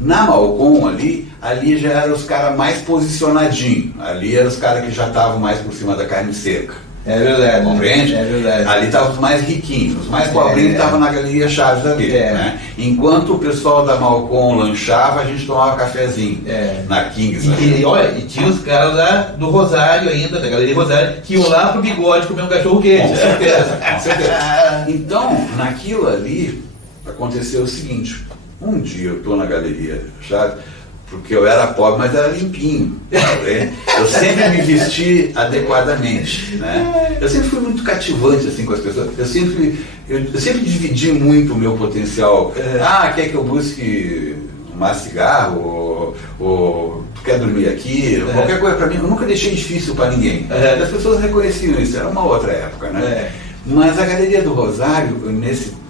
Na Malcom ali já eram os caras mais posicionadinhos. Ali eram os caras que já estavam mais por cima da carne seca. É verdade. Compreende? É verdade. Ali estavam os mais riquinhos, os mais pobrinhos estavam na Galeria Chaves ali. Né? Enquanto o pessoal da Malcom lanchava, a gente tomava cafezinho na Kings. E tinha os caras lá do Rosário ainda, da Galeria Rosário, que iam lá pro Bigode comer um cachorro quente. Com certeza, com certeza. Então, naquilo ali, aconteceu o seguinte: um dia eu estou na Galeria Chaves, porque eu era pobre, mas era limpinho. Eu sempre me vesti adequadamente. Né? Eu sempre fui muito cativante assim, com as pessoas. Eu sempre dividi muito o meu potencial. Quer que eu busque um cigarro? Ou tu quer dormir aqui? Qualquer coisa para mim. Eu nunca deixei difícil para ninguém. As pessoas reconheciam isso. Era uma outra época. Né? Mas a Galeria do Rosário,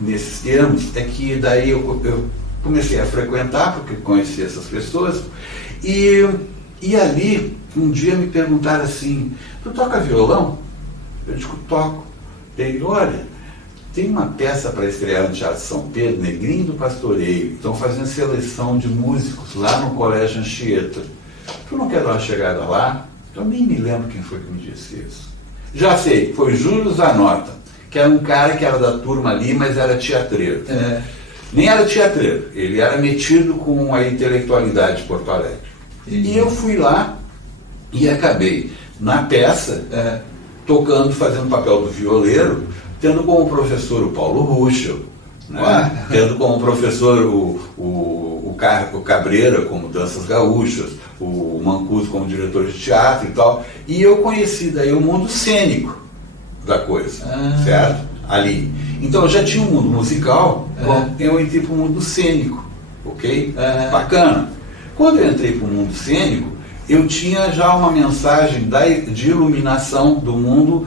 nesses termos, é que daí eu comecei a frequentar, porque conheci essas pessoas, e ali, um dia me perguntaram assim: tu toca violão? Eu digo, toco. Ele, olha, tem uma peça para estrear no Teatro São Pedro, Negrinho do Pastoreio, estão fazendo seleção de músicos lá no Colégio Anchieta. Tu não quer dar uma chegada lá? Eu nem me lembro quem foi que me disse isso. Já sei, foi Júlio Zanota, que era um cara que era da turma ali, mas era teatreiro. Nem era teatreiro, ele era metido com a intelectualidade de Porto Alegre. E eu fui lá e acabei na peça, tocando, fazendo o papel do violeiro, tendo como professor o Paulo Ruschel, né? Tendo como professor o Cabreira como danças gaúchas, o Mancuso como diretor de teatro e tal. E eu conheci daí o mundo cênico da coisa, certo? Ali. Então eu já tinha um mundo musical, eu entrei para o mundo cênico, ok? Bacana. Quando eu entrei para o mundo cênico, eu tinha já uma mensagem de iluminação do mundo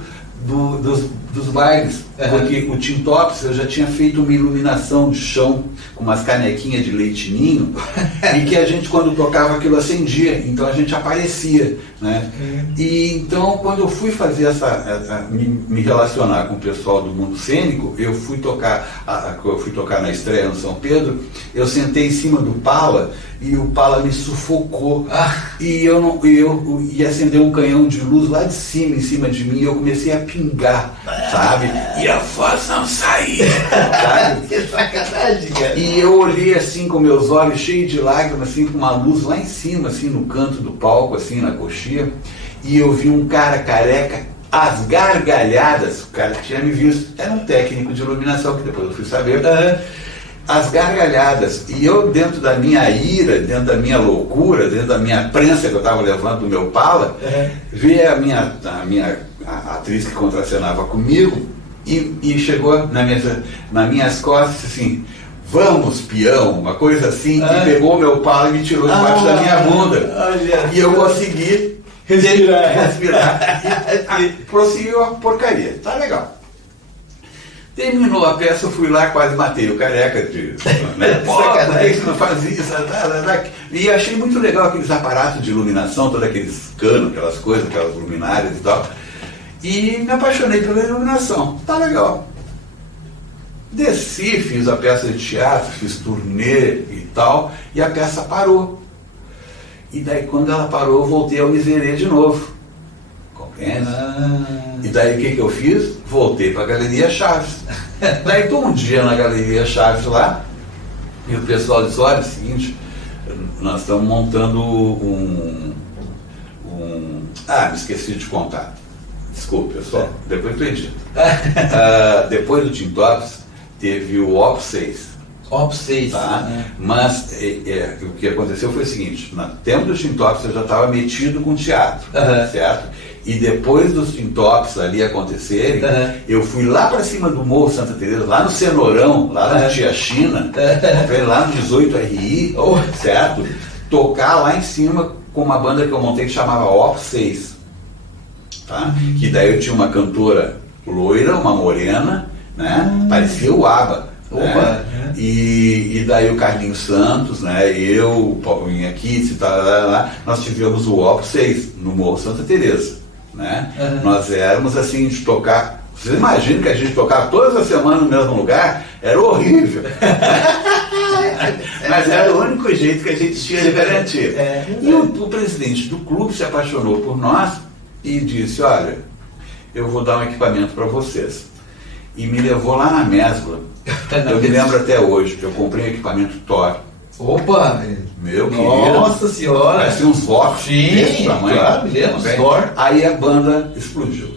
dos bailes, porque o Tim Tops eu já tinha feito uma iluminação de chão com umas canequinhas de leite ninho e que a gente, quando tocava, aquilo acendia, então a gente aparecia, né? E então, quando eu fui fazer me relacionar com o pessoal do mundo cênico, eu fui tocar na estreia no São Pedro, eu sentei em cima do Pala e o Pala me sufocou e eu ia acender um canhão de luz lá de cima, em cima de mim, e eu comecei a pingar, sabe? E a voz não saía, sabe? Que sacanagem, cara. E eu olhei assim com meus olhos cheios de lágrimas, assim, com uma luz lá em cima, assim, no canto do palco, assim, na coxia, e eu vi um cara careca, às gargalhadas, o cara tinha me visto, era um técnico de iluminação, que depois eu fui saber, as gargalhadas, e eu, dentro da minha ira, dentro da minha loucura, dentro da minha prensa que eu estava levando do meu Pala, vi a atriz que contracenava comigo e chegou nas minhas costas assim: vamos, peão, uma coisa assim, e pegou o meu Pala e me tirou debaixo da minha bunda. E eu consegui respirar e prosseguiu a porcaria. Tá legal. Terminou a peça, eu fui lá, quase matei o careca né? Pô, por que você não faz isso? E achei muito legal aqueles aparatos de iluminação, todos aqueles canos, aquelas coisas, aquelas luminárias e tal. E me apaixonei pela iluminação. Tá legal. Desci, fiz a peça de teatro, fiz turnê e tal, e a peça parou. E daí quando ela parou, eu voltei ao Miserê de novo. Compreende? E daí o que eu fiz? Voltei para a Galeria Chaves. Daí estou um dia na Galeria Chaves lá, e o pessoal disse, olha, é o seguinte, nós estamos montando me esqueci de contar. Desculpe, pessoal, depois tu edita. Depois do Tim Tops, teve o Op 6. Op 6. Tá? Mas o que aconteceu foi o seguinte, no tempo do Tim Tops eu já estava metido com teatro, certo? E depois dos Tim Tops ali acontecerem, eu fui lá para cima do Morro Santa Teresa, lá no Cenourão, lá na Tia China, lá no 18RI, certo? Tocar lá em cima com uma banda que eu montei que chamava Op 6. Tá? Que daí eu tinha uma cantora loira, uma morena, né? Parecia o ABBA. Né? E daí o Carlinhos Santos, né? Eu, o Paulinho aqui, nós tivemos o Op 6 no Morro Santa Teresa. Né? Nós éramos assim de tocar. Vocês imaginam que a gente tocava todas as semanas no mesmo lugar? Era horrível. Mas era o único jeito que a gente tinha de garantir. E o presidente do clube se apaixonou por nós e disse, olha, eu vou dar um equipamento para vocês. E me levou lá na Mesbla. Eu me lembro até hoje, eu comprei um equipamento Thor. Opa! Meu querido. Nossa senhora! Parecia uns votos desse tamanho. Claro, me lembro, Thor. Aí a banda explodiu.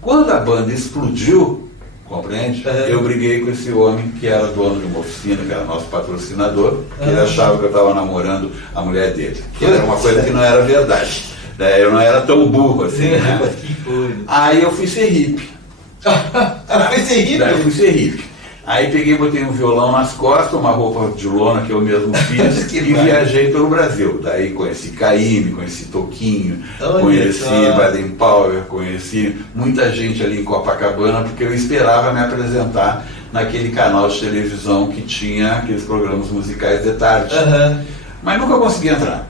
Quando a banda explodiu, compreende? Eu briguei com esse homem que era dono de uma oficina, que era nosso patrocinador, que ele achava que eu estava namorando a mulher dele. Que era uma coisa que não era verdade. Eu não era tão burro assim, né? Aí eu fui ser hippie. Foi ser hippie? Daí eu fui ser hippie. Aí peguei, botei um violão nas costas, uma roupa de lona que eu mesmo fiz e viajei pelo Brasil. Daí conheci Caymmi, conheci Toquinho, conheci Baden Powell, conheci muita gente ali em Copacabana, porque eu esperava me apresentar naquele canal de televisão que tinha aqueles programas musicais de tarde. Mas nunca consegui entrar.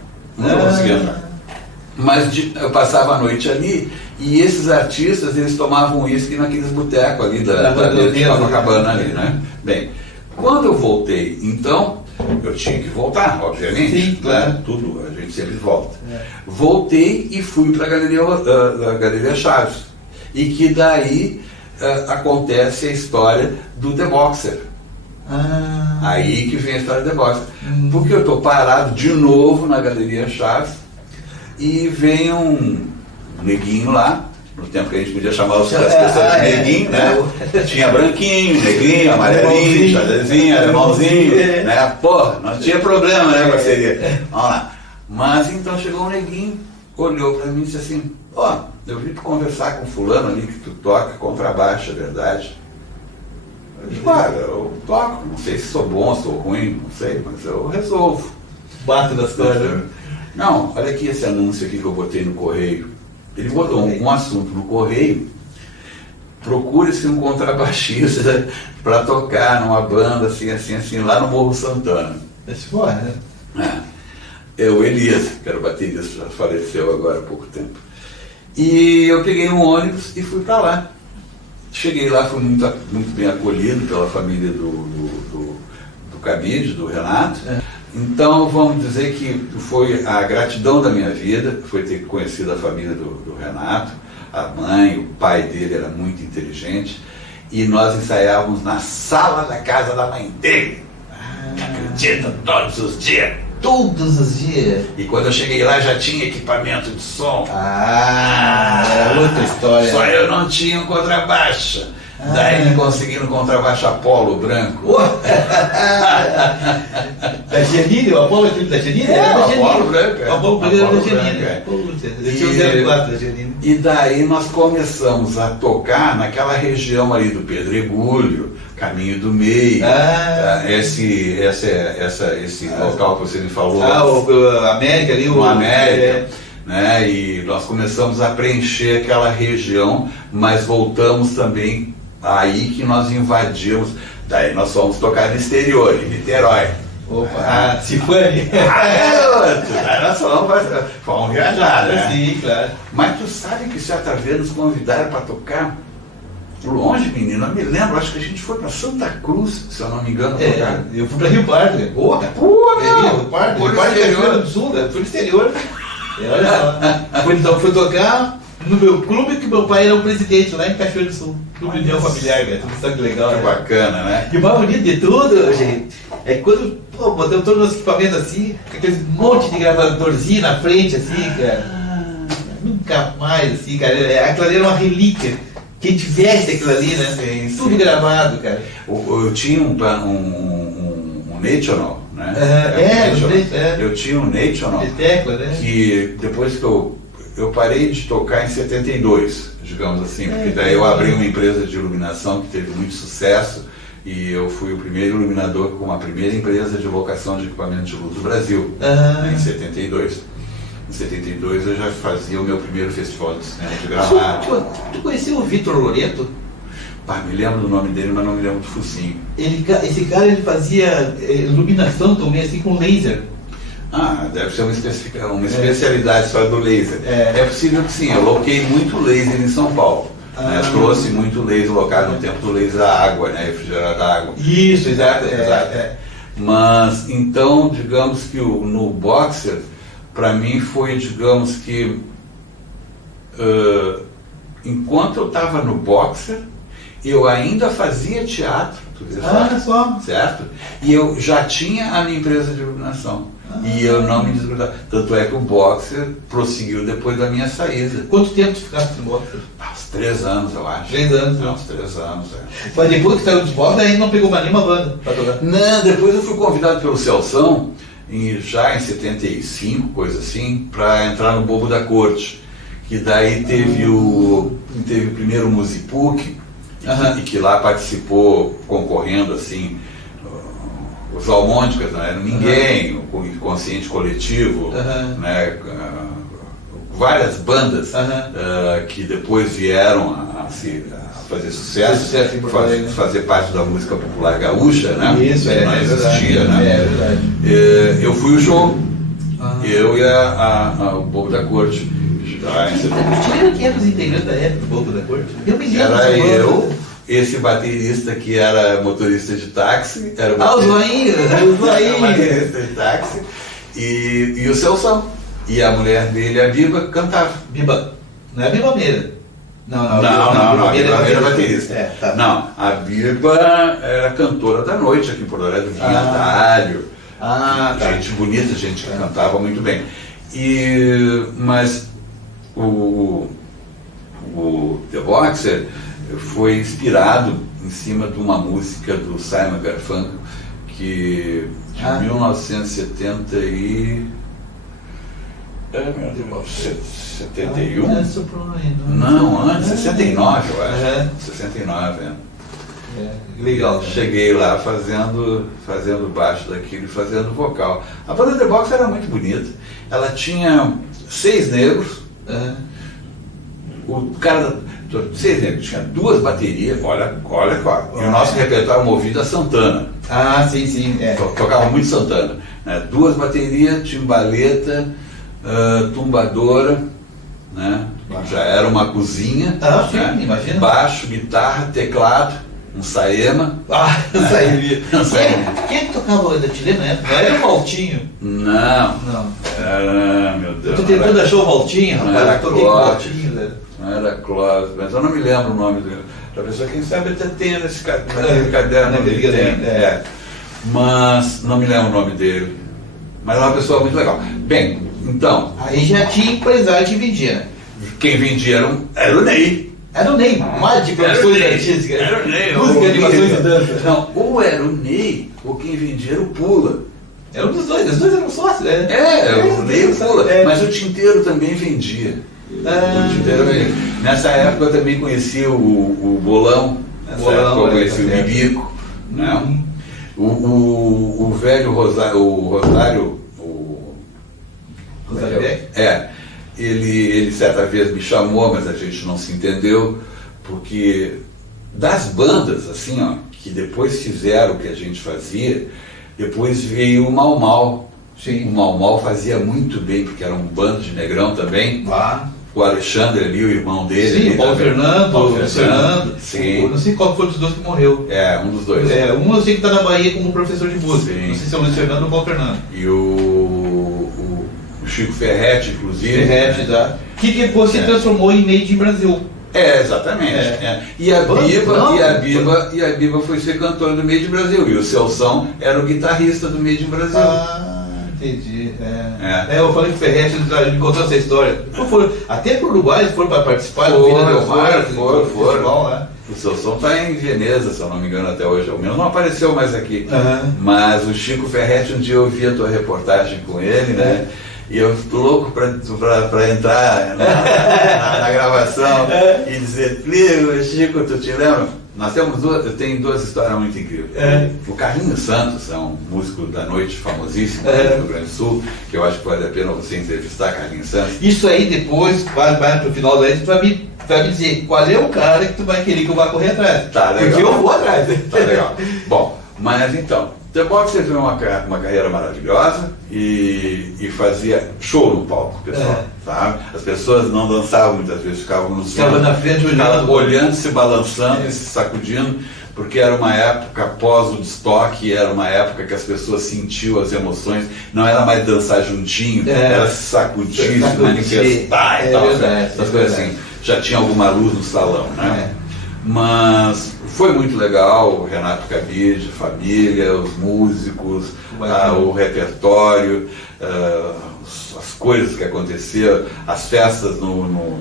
Mas eu passava a noite ali e esses artistas, eles tomavam uísque naqueles botecos ali de Copacabana ali, né? Bem, quando eu voltei, então, eu tinha que voltar, obviamente. Sim, claro. Né? Tudo, a gente sempre volta. Voltei e fui para a Galeria Chaves. E que daí acontece a história do The Boxer. Aí que vem a história do The Boxer. Porque eu estou parado de novo na Galeria Chaves e vem um neguinho lá, no tempo que a gente podia chamar as pessoas de neguinho, né? Tinha branquinho, negrinho, amarelinho, xadrezinho, alemãozinho, né? Pô, não tinha problema, né, parceria? Vamos lá. Mas então chegou um neguinho, olhou pra mim e disse assim, ó, eu vim conversar com fulano ali que tu toca contrabaixo, é verdade? Eu disse, claro, eu toco, não sei se sou bom, sou ruim, não sei, mas eu resolvo. Bato das coisas. Não, olha aqui esse anúncio aqui que eu botei no correio. Ele botou um assunto no correio. Procure-se um contrabaixista para tocar numa banda assim, lá no Morro Santana. Esse foi, né? O Elias, que era o baterista, já faleceu agora há pouco tempo. E eu peguei um ônibus e fui para lá. Cheguei lá, fui muito bem acolhido pela família do Cabide, do Renato. Então, vamos dizer que foi a gratidão da minha vida, foi ter conhecido a família do Renato, a mãe, o pai dele era muito inteligente, e nós ensaiávamos na sala da casa da mãe dele. Acredita, todos os dias. Todos os dias? E quando eu cheguei lá já tinha equipamento de som. É outra história. Só eu não tinha um contrabaixo. Daí consegui um contrabaixo Apolo branco. Da Giannini? O Apolo é filho da Giannini? O Apolo branco. O Apolo branco era da Giannini. Eu tinha o 04 da Giannini. E daí nós começamos a tocar naquela região ali do Pedregulho, Caminho do Meio, esse local que você me falou. O América ali. O América. Né? E nós começamos a preencher aquela região, mas voltamos também aí que nós invadimos. Daí nós fomos tocar no exterior, em Niterói. Opa, Cifane. Daí nós fomos viajar, né? Sim, claro. Mas tu sabe que certa vez nos convidaram para tocar Longe, menino, eu me lembro, acho que a gente foi para Santa Cruz, se eu não me engano. Eu fui para Rio Pardo. Porra, Rio Pardo. Rio Pardo é Rio Grande do Sul, fui no exterior. Olha só. Fui tocar no meu clube, que meu pai era um presidente lá em Cachoeira do Sul. Clube de União Familiar, velho. Tudo sabe que legal. Que bacana, né? E o mais bonito de tudo, gente, é quando botamos todos os equipamentos assim, com aquele monte de gravadorzinho na frente, assim, cara. Nunca mais, assim, cara. Aquilo ali era uma relíquia. Quem tivesse aquilo ali, né? Sim, tudo sim. gravado, cara. Eu tinha um National, né? Eu tinha um National de tecla, né? que depois que eu parei de tocar em 72, digamos assim, porque daí eu abri uma empresa de iluminação que teve muito sucesso e eu fui o primeiro iluminador com a primeira empresa de locação de equipamento de luz do Brasil, né, em 72. Em 72 eu já fazia o meu primeiro festival de cinema de Gramado. Tu conheceu o Vitor Loreto? Me lembro do nome dele, mas não me lembro do focinho. Esse cara ele fazia iluminação também, assim, com laser. Deve ser uma especialidade só do laser. É possível que sim, eu loquei muito laser em São Paulo. Né? Trouxe muito laser locado no tempo do laser da água, né? Refrigerado da água. Isso, exato. Mas, então, digamos que no Boxer, para mim foi, digamos que, enquanto eu estava no Boxer, eu ainda fazia teatro, só. certo? E eu já tinha a minha empresa de iluminação. E eu não me desgrudava. Tanto é que o Boxer prosseguiu depois da minha saída. Quanto tempo tu ficaste no Boxer? Uns 3 anos, eu acho. 3 anos. Uns 3 anos, Mas depois que saiu dos Boxer, aí não pegou mais nenhuma banda pra tocar? Não, depois eu fui convidado pelo Celção, já em 75, coisa assim, para entrar no Bobo da Corte. Que daí teve o primeiro Musipuc, e que lá participou concorrendo assim, os Almôndicas não eram ninguém, o Inconsciente Coletivo, né, várias bandas que depois vieram a fazer sucesso, fazer parte da música popular gaúcha, né? Isso, que não existia, né? É verdade. Eu fui o show, eu e o Bobo da Corte. Tinha 500 integrantes da época do Bobo da Corte? Era eu, esse baterista que era motorista de táxi, o Zoinho! Motorista de táxi, e o Celção. E a mulher dele, a Biba, cantava. Biba, não é a Biba Meira. Não, a Biba Meira é baterista. Tá. Não, a Biba era cantora da noite aqui em Porto Alegre, Vinho, gente bonita, gente que cantava muito bem. Mas o The Boxer foi inspirado em cima de uma música do Simon Garfunkel que de 1970 71? Não, antes, 69, eu acho. 69, legal. Cheguei lá fazendo baixo daquilo e fazendo vocal. A banda The Boxer era muito bonita. Ela tinha 6 negros. O cara, 6 negros, tinha 2 baterias, olha. E o nosso repertório movido a Santana. Sim. Tocava muito Santana. Né? 2 baterias, timbaleta, tumbadora, né? Já era uma cozinha. Sim, imagina. Baixo, guitarra, teclado, um Saema. Quem é que tocava o Chileno, né? Não era o Valtinho? Não. Meu Deus. Tu tentando achar o Valtinho, rapaz? Toquei com o Valtinho, velho. Não era Clóvis, mas eu não me lembro o nome dele. A pessoa, quem sabe, até tem nesse caderno ali. Mas não me lembro o nome dele. Mas é uma pessoa muito legal. Bem, então. Aí já tinha empresário que vendia. Quem vendia era o Ney. Era o Ney, mais de produções artísticas. Era o Ney. Música, animações e dança. Não, ou era o Ney, ou quem vendia era o Pula. Era um dos dois, os dois eram sócios, né? O Ney e o Pula. Mas o Tinteiro também vendia. Nessa época eu também conheci o Bolão. Nessa época eu conheci o Bibico. Né? O velho Rosário. Ele certa vez me chamou, mas a gente não se entendeu, porque das bandas, assim, ó, que depois fizeram o que a gente fazia, depois veio o Mau Mau. Sim. O Mau Mau fazia muito bem, porque era um bando de negrão também. o Alexandre ali, o irmão dele. Sim, ali, o Paulo também. Fernando, o Fernando. Sim. Eu não sei qual foi dos dois que morreu. É, um dos dois. Um eu sei que está na Bahia como professor de música. Sim. Não sei se é o Luiz Fernando ou o Paulo Fernando. E o Chico Ferretti, inclusive. Ferretti, tá? Que depois se transformou em Made in Brasil. Exatamente. E a Biba foi ser cantora do Made in Brasil. E o Celção era o guitarrista do Made in Brasil. Entendi. Eu falei que o Ferretti me contou essa história. Até para o Uruguai eles foram para participar do Vila Del Mar, foram. O Celção está em Veneza, se eu não me engano, até hoje. Ao menos não apareceu mais aqui. Mas o Chico Ferretti, um dia eu vi a tua reportagem com ele, né? E eu estou louco para entrar na gravação e dizer, Plínio, Chico, tu te lembra? Eu tenho duas histórias muito incríveis. O Carlinhos Santos é um músico da noite famosíssimo do Rio Grande do Sul, que eu acho que vale a pena você entrevistar, Carlinhos Santos. Isso aí depois, vai para o final da tu vai me dizer qual é o cara que tu vai querer que eu vá correr atrás. Tá legal. Porque eu vou atrás. Tá legal. Bom, mas então, The Boxer teve uma carreira maravilhosa e fazia show no palco, pessoal. Sabe? As pessoas não dançavam muitas vezes, ficavam no Ficava na frente olhando, se balançando, se sacudindo, porque era uma época após o destoque, era uma época que as pessoas sentiam as emoções, não era mais dançar juntinho, era se sacudir, se manifestar e tal, essas coisas assim. Já tinha alguma luz no salão, né? Mas foi muito legal, o Renato Cabide, a família, os músicos, o repertório, as coisas que aconteciam, as festas no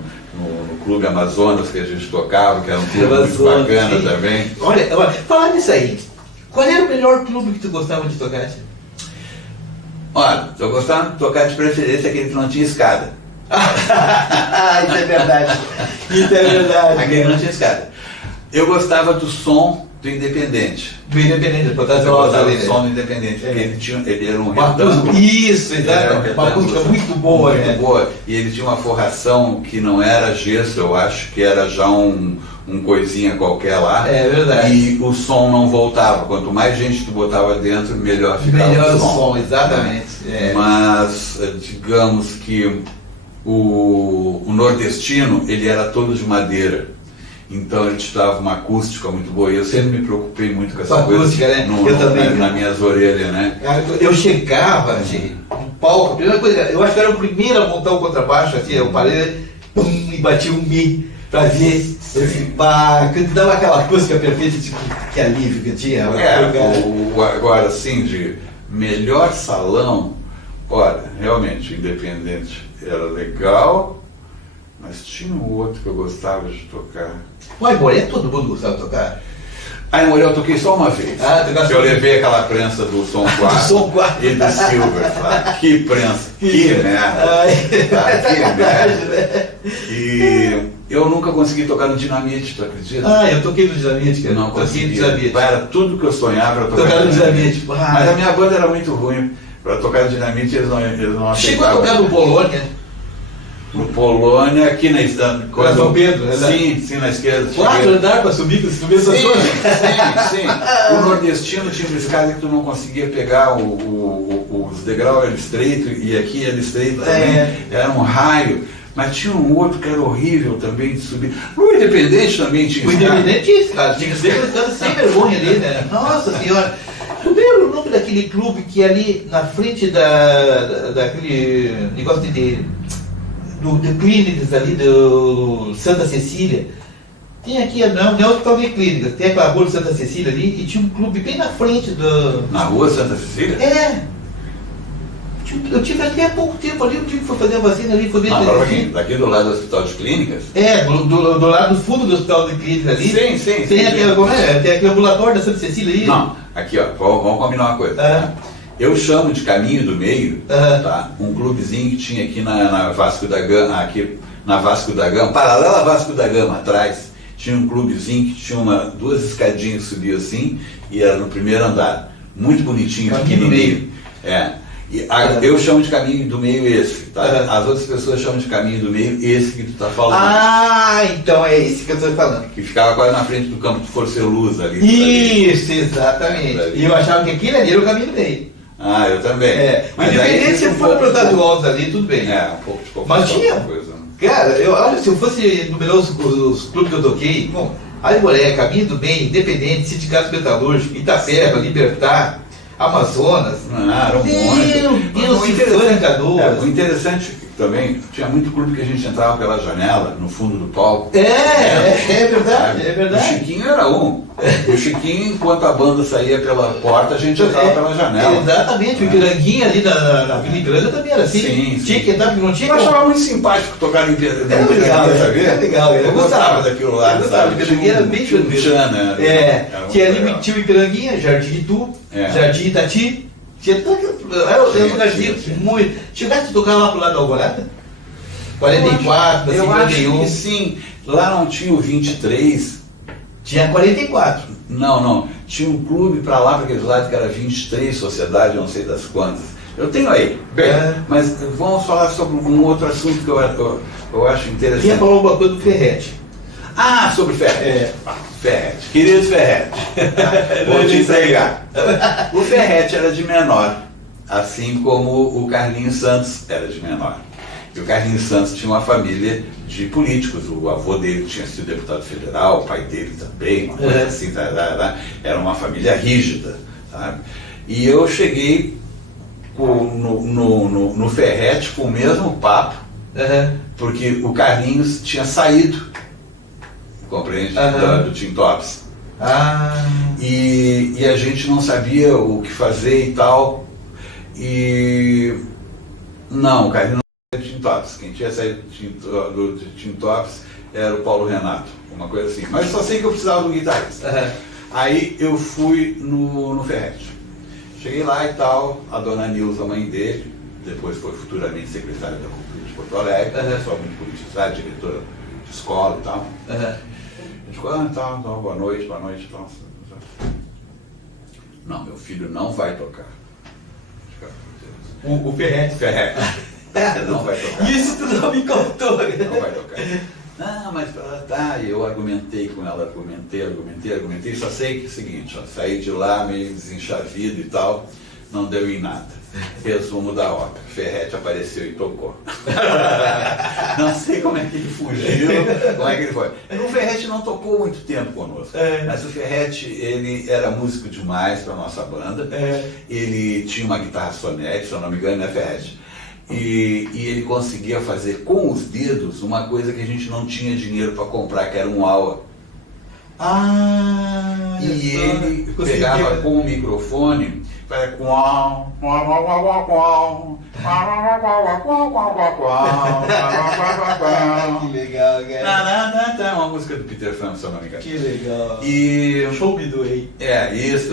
Clube Amazonas que a gente tocava, que era um clube muito bacana também. Olha, falar nisso aí, qual era o melhor clube que tu gostava de tocar? Olha, eu gostava de tocar de preferência aquele que não tinha escada. Isso é verdade. Aquele que não tinha escada. Eu gostava do som do Independente. Do Independente, eu gostava do som do Independente. Ele era um retângulo. Isso, exato. Uma acústica muito boa. Muito boa. E ele tinha uma forração que não era gesso, eu acho que era já um coisinha qualquer lá. É verdade. E o som não voltava. Quanto mais gente tu botava dentro, melhor ficava o som. Exatamente. Mas, digamos que o nordestino, ele era todo de madeira. Então ele te dava uma acústica muito boa. E eu sempre me preocupei muito com essa acústica, coisa, né? Eu também. Nas minhas orelhas, né? Eu chegava, no palco, a primeira coisa, eu acho que era o primeiro a montar o contrabaixo, assim, eu parei, e bati um mi pra ver, assim, quando dava aquela acústica perfeita, tipo, que alívio que eu tinha. Agora, assim, de melhor salão, olha, realmente, Independente era legal, mas tinha um outro que eu gostava de tocar. O Aimoré todo mundo gostava de tocar? Aimoré eu toquei só uma vez. Eu levei aquela prensa do Som 4 do Som 4 e do Silver. Que prensa, que merda. Que merda. E eu nunca consegui tocar no Dinamite, tu acredita? Eu toquei no Dinamite, cara. Eu não consegui. Era tudo que eu sonhava para tocar no Dinamite. Mas a minha banda era muito ruim. Para tocar no Dinamite eles não aceitavam. Chegou a tocar no Polônia? No Polônia, aqui na esquerda. São Pedro, né? Sim, na esquerda. 4 andares para subir com esse Sim. O nordestino tinha uma escada que tu não conseguia pegar os degraus, era estreito, e aqui era estreito também. Era um raio. Mas tinha um outro que era horrível também de subir. No Independente também tinha escada. O Independente tinha escada. Tinha que ser sem vergonha ali, né? Nossa Senhora. Tu lembra o nome daquele clube que ali na frente daquele negócio do Clínicas ali, do Santa Cecília? Tem aqui, não é o Hospital de Clínicas, tem aquela rua de Santa Cecília ali, e tinha um clube bem na frente do... Na rua Santa Cecília? Eu tive até há pouco tempo ali, eu tive que fazer a vacina ali, foi bem daqui do lado do Hospital de Clínicas? Do lado do fundo do Hospital de Clínicas ali. Sim. Tem aquele ambulatório da Santa Cecília aí. Não, aqui ó, vamos combinar uma coisa. Eu chamo de Caminho do Meio, tá? Um clubezinho que tinha aqui na Vasco da Gama, paralela a Vasco da Gama, atrás, tinha um clubezinho que tinha duas escadinhas que subiam assim, e era no primeiro andar, muito bonitinho, pequenininho. Eu chamo de Caminho do Meio esse, tá? As outras pessoas chamam de Caminho do Meio esse que tu tá falando. Então é esse que eu tô falando. Que ficava quase na frente do campo de Forceluz ali. Isso, exatamente. E eu achava que aquilo ali era o Caminho do Meio. Eu também. Mas independente se for para o Alves ali, tudo bem. Um pouco de confusão. Mas tinha. Cara, olha, se eu fosse numerar os clubes que eu toquei, bom, Aimoré, Caminho do Bem, Independente, Sindicato Metalúrgico, Itapeva, Libertar, Amazonas. Era um monte. Meu Deus, O que interessante, Canoas. o interessante também, tinha muito clube que a gente entrava pela janela, no fundo do palco. É verdade, é O verdade. Chiquinho era um. O Chiquinho, enquanto a banda saía pela porta, a gente entrava pela janela. Exatamente, o Ipiranguinha ali na Vila Ipiranga também era assim. Sim, Tinha que entrar, porque não tinha Eu como. achava muito simpático tocar no Ipiranguinha, Era legal, sabia? era legal. Eu gostava daquilo lá. Eu gostava, sabe? o Ipiranguinha era bem Tinha um tranquilo. tchan, né? Era Tinha muito ali legal. tinha o Ipiranguinha, Jardim Itu, É. Jardim Itati. Tinha eu lugarzinho muito. Chegaste a tocar lá pro lado da Alvorada? 44, Eu acho 51. que sim. Lá não tinha o 23. Tinha 44. Não. Tinha um clube pra lá, para aqueles lados, que era 23 Sociedade, eu não sei das quantas. Eu tenho aí. Bem, mas vamos falar sobre um outro assunto que eu acho interessante. Quem falou uma coisa do Ferrete? Ah, sobre Ferrete. Ferrete. Querido Ferrete. Vou te entregar. O Ferrete era de menor, assim como o Carlinhos Santos era de menor. E o Carlinhos Santos tinha uma família de políticos. O avô dele tinha sido deputado federal, o pai dele também, uma coisa assim. Era uma família rígida, sabe? E eu cheguei no Ferrete com o mesmo papo, porque o Carlinhos tinha saído, compreende, do Tim Tops. E a gente não sabia o que fazer e tal. E não, o Carlinhos não era do Tim Tops. Quem tinha saído do Tim Tops era o Paulo Renato, uma coisa assim. Mas só sei que eu precisava de um guitarrista. Aí eu fui no Ferrete. Cheguei lá e tal, a dona Nilza, a mãe dele, depois foi futuramente secretária da Cultura de Porto Alegre, pessoa muito politizada, diretora de escola e tal. A gente ficou, tal, boa noite, tal. Não, meu filho não vai tocar. O Ferrete. Não vai tocar. Isso tu não me contou. Não vai tocar. Não, mas tá, e eu argumentei com ela, argumentei, só sei que é o seguinte, ó, saí de lá meio desenchavido e tal, não deu em nada. Resumo da ópera, Ferrete apareceu e tocou. Não sei como é que ele fugiu, como é que ele foi. O Ferrete não tocou muito tempo conosco, mas o Ferrete, ele era músico demais para nossa banda, ele tinha uma guitarra sonete, se eu não me engano, né, Ferrete? E ele conseguia fazer com os dedos uma coisa que a gente não tinha dinheiro para comprar, que era um aua. E ele pegava com o microfone, fazia Que legal, cara. É uma música do Peter Frampton, se eu não me engano. Que legal. E Show me doei. isso.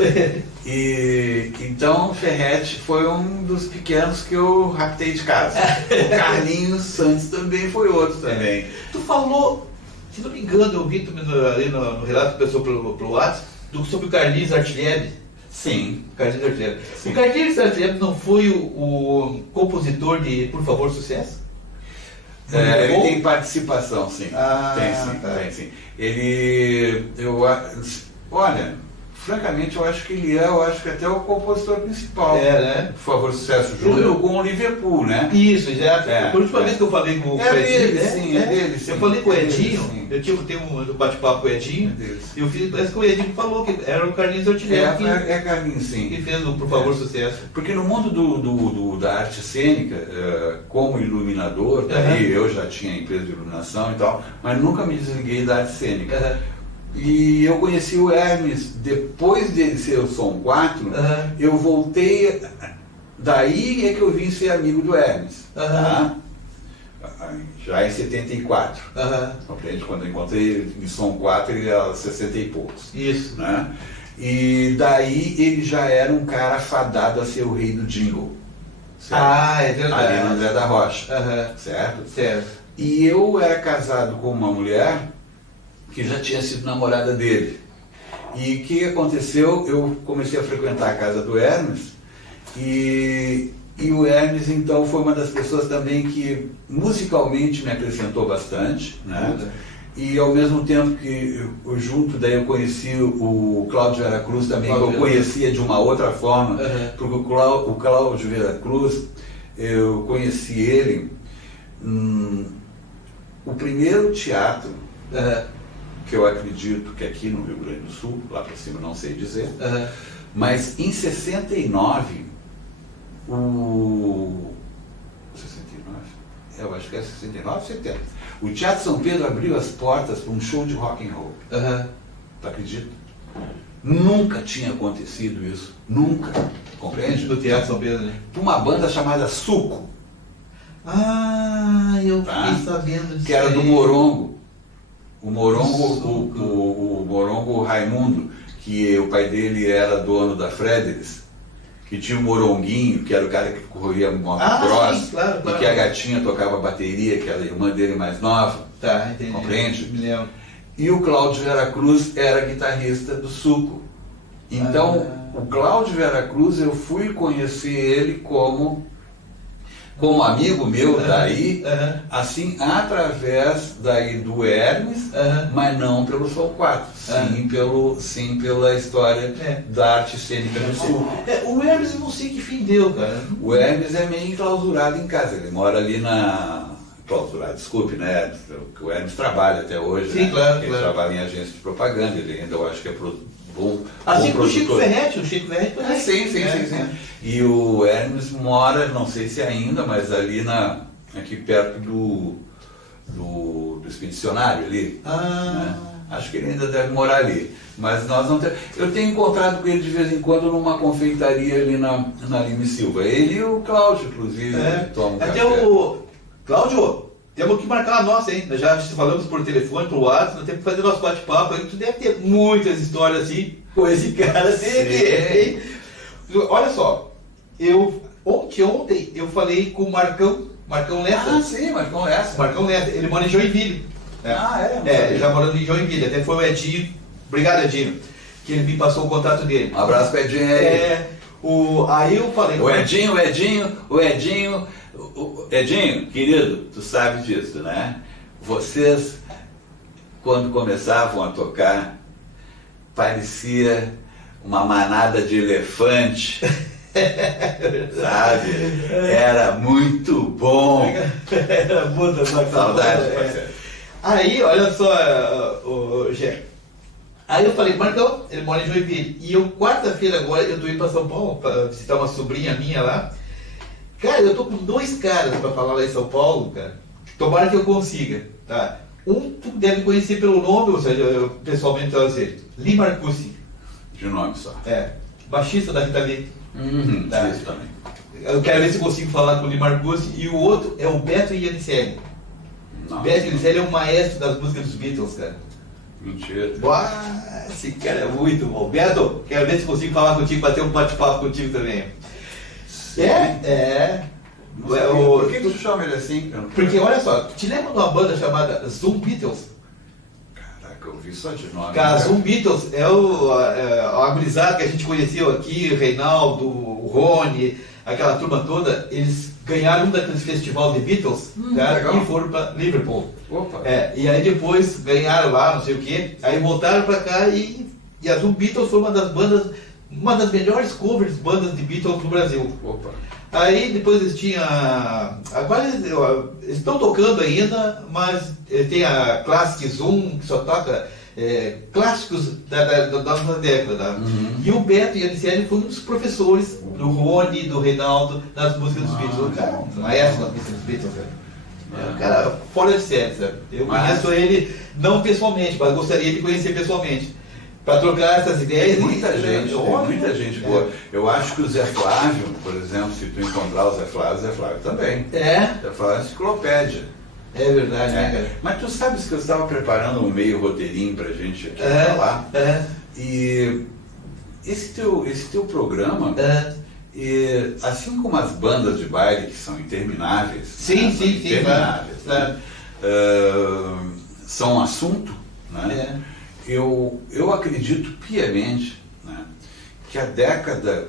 E então o Ferrete foi um dos pequenos que eu raptei de casa. O Carlinhos Santos também foi outro também. Tu falou, se não me engano, eu vi ali no relato que passou pro WhatsApp, sobre o Carlinhos Artilheri. Sim. Carlinhos Artilheri. Sim. O Carlinhos Artilheri não foi o compositor de Por Favor, Sucesso? Ele tem participação, sim. Tem sim. Olha, francamente, eu acho que até o compositor principal. Né? Por Favor, Sucesso, junto com o Liverpool, né? Isso, exato. Por última vez que eu falei com o Edinho, dele, sim, é dele, sim. Eu falei com o Edinho, Sim. eu tenho um bate-papo com o Edinho, É eu fiz, parece que o Edinho falou que era o Carlinhos Artilheri Carlinhos, sim. que fez o Por Favor, Sucesso. Porque no mundo da arte cênica, como iluminador, daí eu já tinha empresa de iluminação e tal, mas nunca me desliguei da arte cênica. E eu conheci o Hermes, depois dele ser o Som 4, eu voltei, daí é que eu vim ser amigo do Hermes, tá? Já em 74, compreende? Quando eu encontrei ele em Som 4, ele era 60 e poucos. Isso. Né? E daí ele já era um cara fadado a ser o rei do jingle. Certo? É verdade. Ali no André da Rocha, certo? Certo. E eu era casado com uma mulher que já tinha sido namorada dele. E o que aconteceu? Eu comecei a frequentar a casa do Hermes e o Hermes, então, foi uma das pessoas também que musicalmente me acrescentou bastante, né? E ao mesmo tempo que daí eu conheci o Cláudio Veracruz também, que eu conhecia de uma outra forma, porque o Cláudio Veracruz, eu conheci ele o primeiro teatro Aham, que eu acredito que aqui no Rio Grande do Sul, lá para cima não sei dizer, aham. mas em 69, o... 69? Eu acho que é 69, 70. O Teatro São Pedro abriu as portas para um show de rock and roll. Aham. Tu acredita? Nunca tinha acontecido isso. Nunca. Compreende? Do Teatro São Pedro, né? Para uma banda chamada Suco, Ah, eu Tá. fiquei sabendo disso. que era do aí. Morongo. O Morongo, Suco. o Morongo Raimundo, que o pai dele era dono da Fredericks, que tinha o Moronguinho, que era o cara que corria motocross, sim, claro, e claro. que a gatinha tocava bateria, que era a irmã dele mais nova. Tá, entendi. Compreende? Me lembro. E o Cláudio Veracruz era guitarrista do Suco. Então, o Cláudio Veracruz, eu fui conhecer ele como amigo meu daí, Aham. assim, através daí do Hermes, Aham. mas não pelo Sol 4, sim pela história É. da arte cênica do Sul. É, o Hermes eu não sei que fim deu, cara. O Hermes é meio enclausurado em casa, ele mora ali na... Clausurado, desculpe, né? O Hermes trabalha até hoje, Sim, né? claro, Ele claro. trabalha em agência de propaganda, ele ainda eu acho que é bom Assim bom como o Chico produtor. Ferretti, o Chico Ferretti também. Sim. E o Hermes mora, não sei se ainda, mas ali aqui perto do expedicionário ali. Ah. Né? Acho que ele ainda deve morar ali. Mas nós não temos. Eu tenho encontrado com ele de vez em quando numa confeitaria ali na Lima e Silva. Ele e o Cláudio, inclusive, tomam Até café. o. Cláudio, temos que marcar a nossa, hein? Nós já falamos por telefone, por WhatsApp, nós temos que fazer nosso bate-papo aí. Tu deve ter muitas histórias assim com esse cara. Hein? Olha só, ontem eu falei com o Marcão Lessa. Ah, sim, Marcão Lessa. Marcão Lessa, ele mora em Joinville. Ele já morando em Joinville, até foi o Edinho, obrigado Edinho, que ele me passou o contato dele. Um abraço pro Edinho aí. Aí eu falei com O Edinho, querido, tu sabe disso, né? Vocês, quando começavam a tocar, parecia uma manada de elefante, sabe? Era muito bom. Era muita Saudade, parceiro. Aí, olha só, o Gé. Aí eu falei, Marcão, ele mora em Joinville. E eu, quarta-feira agora, eu tô indo pra São Paulo pra visitar uma sobrinha minha lá. Cara, eu tô com 2 caras pra falar lá em São Paulo, cara. Tomara que eu consiga, tá? Um tu deve conhecer pelo nome, ou seja, eu pessoalmente eu sei. Lee Marcucci. De nome só. Baixista da Rita Lee. Tá. Isso também. Eu quero ver se eu consigo falar com o Lee Marcucci. E o outro é o Beto Iannicelli. Não. Beto Iannicelli é o maestro das músicas dos Beatles, cara. Mentira. Uau, esse cara é muito bom. Beto, quero ver se consigo falar contigo, bater um bate-papo contigo também. Não sabia. Por que tu chama ele assim? Porque olha só, te lembra de uma banda chamada Zoom Beatles? Caraca, eu vi só de nome. Cara, Zoom Beatles é a gurizada que a gente conheceu aqui, Reinaldo, o Rony, aquela turma toda, eles ganharam um daqueles festivais de Beatles, tá? legal. E foram para Liverpool. Opa. E aí depois ganharam lá, não sei o quê, aí voltaram pra cá e a Zoom Beatles foi uma das bandas, uma das melhores covers bandas de Beatles no Brasil. Opa. Aí depois eles tinham. Agora eles estão tocando ainda, mas tem a Classic Zoom, que só toca clássicos da nossa década. Tá? E o Beto Iannicelli foi um dos professores do Rony, do Reinaldo, nas músicas dos Beatles. O cara, maestro das músicas dos Beatles, cara. Um cara fora de série, sabe? Eu conheço ele não pessoalmente, mas gostaria de conhecer pessoalmente. Para trocar essas ideias. Tem muita gente boa. Eu acho que o Zé Flávio, por exemplo, se tu encontrar o Zé Flávio também. Zé Flávio é enciclopédia. É verdade, né, cara? Mas tu sabes que eu estava preparando um meio roteirinho pra gente aqui falar. E esse teu programa, assim como as bandas de baile que são intermináveis, Claro. São um assunto, né? Eu acredito piamente, né, que a década,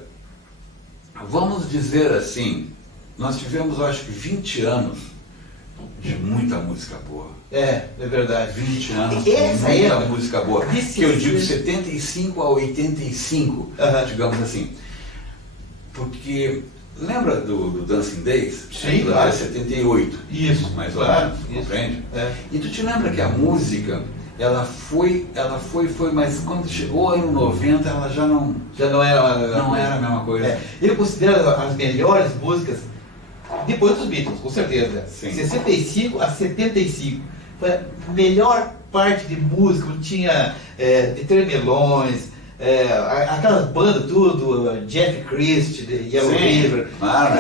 vamos dizer assim, nós tivemos, eu acho que 20 anos de muita música boa. É verdade. 20 anos Essa de muita música boa. This Que eu is digo it. 75 a 85, digamos assim. Porque lembra do Dancing Days? Sim, Lá claro. em 78. Isso, Mais ou claro, menos, isso. compreende? É. E tu te lembra que a música, ela foi, mas quando chegou aí no 90, ela já não era a mesma coisa. É, eu considero as melhores músicas depois dos Beatles, com certeza. Sim. 65 a 75. Foi a melhor parte de música, não tinha de Tremelões, aquelas bandas tudo, Jeff Christie, The Yellow Sim, River, claro,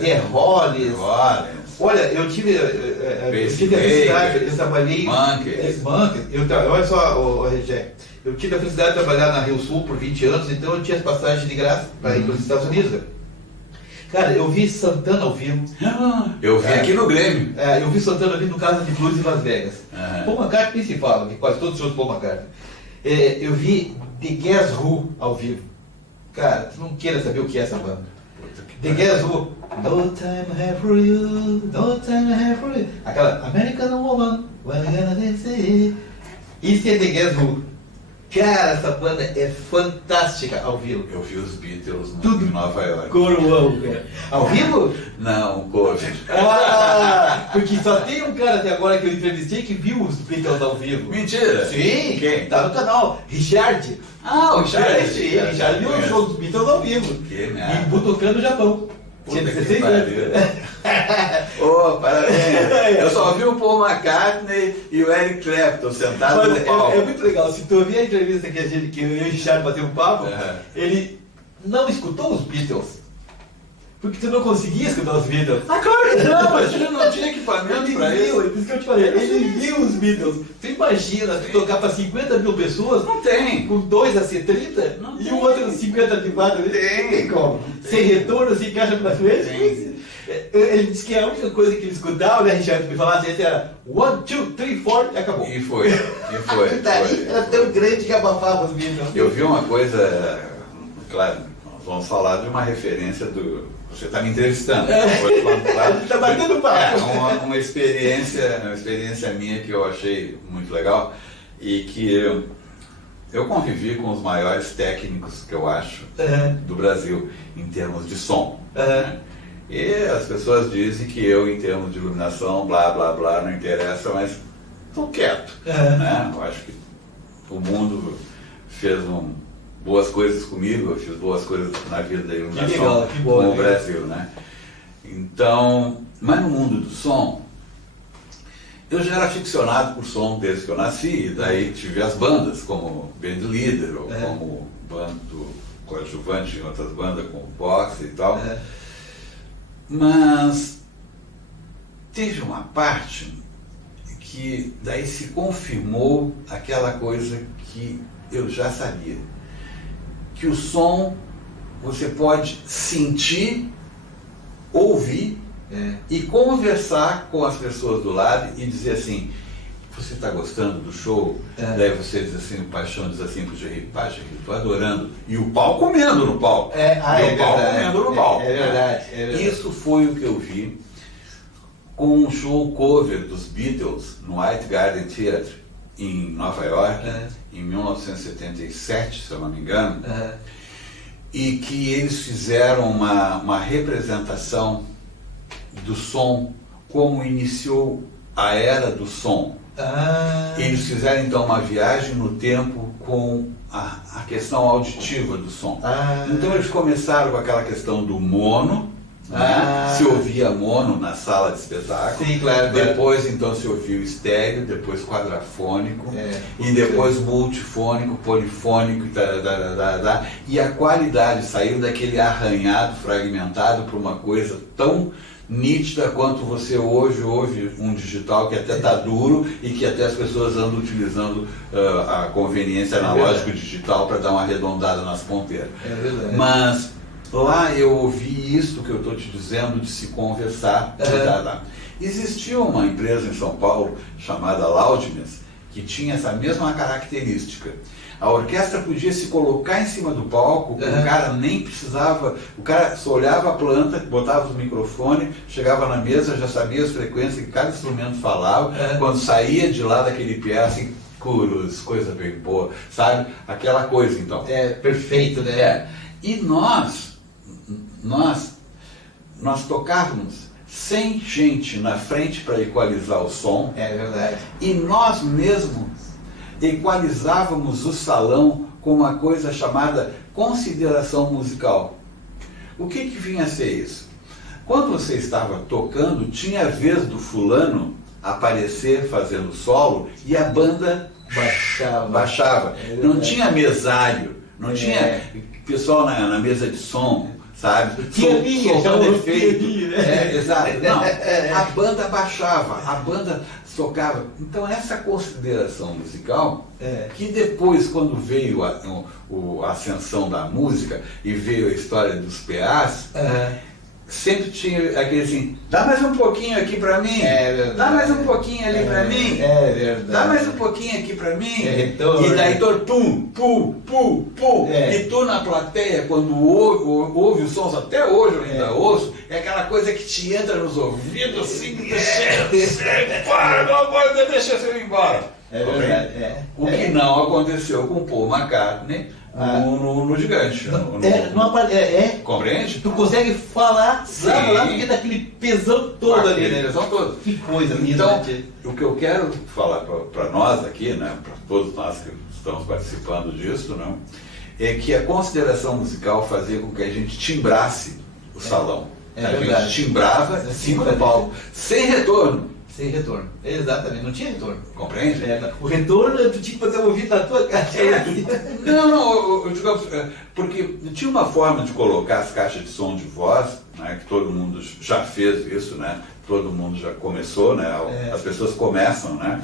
The Hollies. Olha, Olha, eu tive a felicidade, eu trabalhei. Monkeys. Olha só, Rejé, eu tive a felicidade de trabalhar na Rio Sul por 20 anos, então eu tinha as passagens de graça para ir para os Estados Unidos. Cara, eu vi Santana ao vivo. Eu vi aqui no Grêmio. Eu vi Santana ao vivo no Casa de Blues em Las Vegas. Paul McCartney principal, que quase todos os shows do Paul McCartney. Eu vi The Guess Who ao vivo. Cara, tu não queira saber o que é essa banda. The Guess Who. No time I have for you, no time I have for you. Aquela American Woman, what you gonna say? Isso é The Guess Who. Cara, essa banda é fantástica ao vivo. Eu vi os Beatles Tudo em Nova York. Coroão, cara. Ao vivo? Não, cover. Porque só tem um cara até agora que eu entrevistei que viu os Beatles ao vivo. Mentira! Sim, Quem? tá no canal. Richard. O Richard. Sim, Richard viu o show dos Beatles ao vivo. Que Em merda. Budokan, no Japão. Puta Tinha que 16 pariu. anos. Parabéns. Eu só vi o Paul McCartney e o Eric Clapton sentados Mas no palco. é muito legal. Se tu ouvir a entrevista que eu e o Richard bateu um papo, Uhum. ele não escutou os Beatles. Porque tu não conseguia escutar os Beatles. Claro que não, mas não tinha equipamento Ele pra viu, isso. por isso que eu te falei, ele viu os Beatles. Tu imagina, tu tocar pra 50 mil pessoas, Não tem. com dois a ser 30, Não e tem. o outro 50 de quadro. Tem. Como? Sem retorno, sem caixa pra frente. Ele disse que a única coisa que ele escutava, né, Richard, me falasse assim, era 1, 2, 3, 4 e acabou. E foi. Daí era tão grande que abafava os Beatles. Eu vi uma coisa, claro, nós vamos falar de uma referência do. Você está me entrevistando. Tá batendo papo. Uma experiência minha que eu achei muito legal e que eu convivi com os maiores técnicos que eu acho do Brasil em termos de som. Né? E as pessoas dizem que eu, em termos de iluminação, blá blá blá, não interessa, mas estou quieto. Né? Eu acho que o mundo fez boas coisas comigo, eu fiz boas coisas na vida da iluminação Que legal, que bom, com o né? Brasil, né? Então, mas no mundo do som, eu já era aficionado por som desde que eu nasci, e daí tive as bandas como band leader, ou como bando coadjuvante em outras bandas, como boxe e tal. Mas teve uma parte que daí se confirmou aquela coisa que eu já sabia. Que o som você pode sentir, ouvir e conversar com as pessoas do lado e dizer assim, você está gostando do show? Daí você diz assim, o Paixão diz assim pro Jerry, Jerry, estou adorando. E o pau comendo no palco. É o pau comendo no palco. É verdade. Isso foi o que eu vi com um show cover dos Beatles no White Garden Theatre em Nova York, em 1977, se eu não me engano, e que eles fizeram uma representação do som, como iniciou a era do som. Eles fizeram então uma viagem no tempo com a questão auditiva do som. Então eles começaram com aquela questão do mono, né? Se ouvia mono na sala de espetáculo. Sim, claro. Depois então se ouvia o estéreo, depois quadrafônico, e depois multifônico, polifônico e a qualidade saiu daquele arranhado, fragmentado para uma coisa tão nítida quanto você hoje ouve um digital que até está duro e que até as pessoas andam utilizando a conveniência analógica digital para dar uma arredondada nas ponteiras. Mas lá eu ouvi isso que eu estou te dizendo de se conversar. Existia uma empresa em São Paulo chamada Loudness que tinha essa mesma característica. A orquestra podia se colocar em cima do palco, o cara nem precisava, o cara só olhava a planta, botava os microfones, chegava na mesa, já sabia as frequências que cada instrumento falava, quando saía de lá daquele pé, assim, curus, coisa bem boa, sabe? Aquela coisa, então. Perfeito, né? E nós nós tocávamos sem gente na frente para equalizar o som. É verdade. E nós mesmos equalizávamos o salão com uma coisa chamada consideração musical. O que vinha a ser isso? Quando você estava tocando, tinha a vez do fulano aparecer fazendo solo e a banda baixava. Não tinha mesário, não tinha pessoal na mesa de som, sabe? Soltando efeito. Exato. Não, a banda baixava, a banda tocava. Então essa consideração musical, que depois, quando veio a ascensão da música e veio a história dos PAs, sempre tinha aquele assim, dá mais um pouquinho aqui pra mim, dá mais um pouquinho ali pra mim, dá mais um pouquinho aqui pra mim, e daí pum, pum, pum, pum, e tu na plateia, quando ouve os sons, até hoje eu ainda ouço, é aquela coisa que te entra nos ouvidos assim, deixa eu ir embora. O que não aconteceu com Paul McCartney no Gigante. Compreende? Tu consegue falar lá porque daquele pesão todo ali, né? Pesão todo. Que coisa linda. Então, o que eu quero falar para nós aqui, né, para todos nós que estamos participando disso, né, é que a consideração musical fazia com que a gente timbrasse o salão. A gente timbrava em cima do palco, sem retorno. Sem retorno. Exatamente, não tinha retorno. Compreende? O retorno tu tinha que fazer ouvido na tua caixa. Não, eu digo, porque tinha uma forma de colocar as caixas de som de voz, né, que todo mundo já fez isso, né? Todo mundo já começou, né? As pessoas começam, né?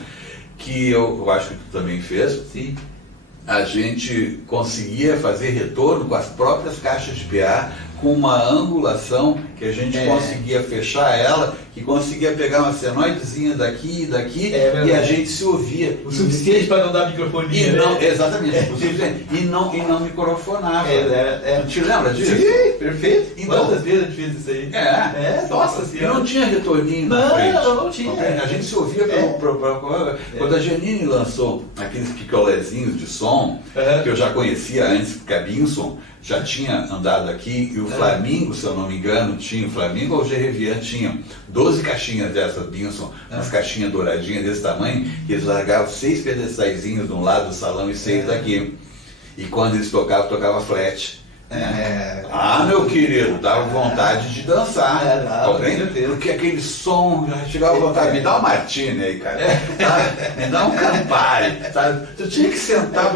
Que eu acho que tu também fez. Sim. A gente conseguia fazer retorno com as próprias caixas de PA, com uma angulação que a gente conseguia fechar ela, que conseguia pegar uma senoidezinha daqui e daqui, e a gente se ouvia. O suficiente para não dar microfonia. Exatamente, o suficiente. E não microfonava. Te lembra disso? Sim, perfeito. Então, quantas vezes a gente fez isso aí? Nossa senhora. E não tinha retorninho na frente. Não tinha. A gente se ouvia quando a Janine lançou aqueles picolézinhos de som, que eu já conhecia antes, porque a Binson já tinha andado aqui, e o Flamingo, se eu não me engano, tinha, o Flamingo ou o Gerevian tinham 12 caixinhas dessas Binson, umas caixinhas douradinhas desse tamanho, e eles largavam 6 pedestalzinhos de um lado do salão e 6 daqui. E quando eles tocavam, tocava flat. Meu querido, dava vontade de dançar, compreende? Porque aquele som, chegava a vontade, me dá um martini aí, cara, me dá um Campari, sabe? Tu tinha que sentar,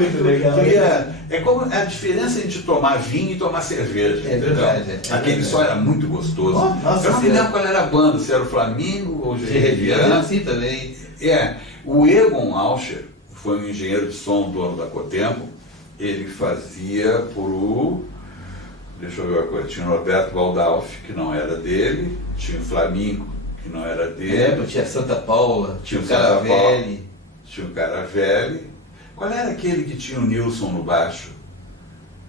é como a diferença entre tomar vinho e tomar cerveja. Verdade. Aquele som era muito gostoso. Eu não me lembro qual era a banda, se era o Flamingo ou o Gerevian. Sim, também. O Egon Auscher foi um engenheiro de som, dono da Cotempo. Ele fazia deixa eu ver uma coisa, tinha o Roberto Baldalf, que não era dele, tinha o Flamingo, que não era dele. Tinha Santa Paula, tinha o Caravelli. Tinha o Caravelli. Qual era aquele que tinha o Nilson no baixo?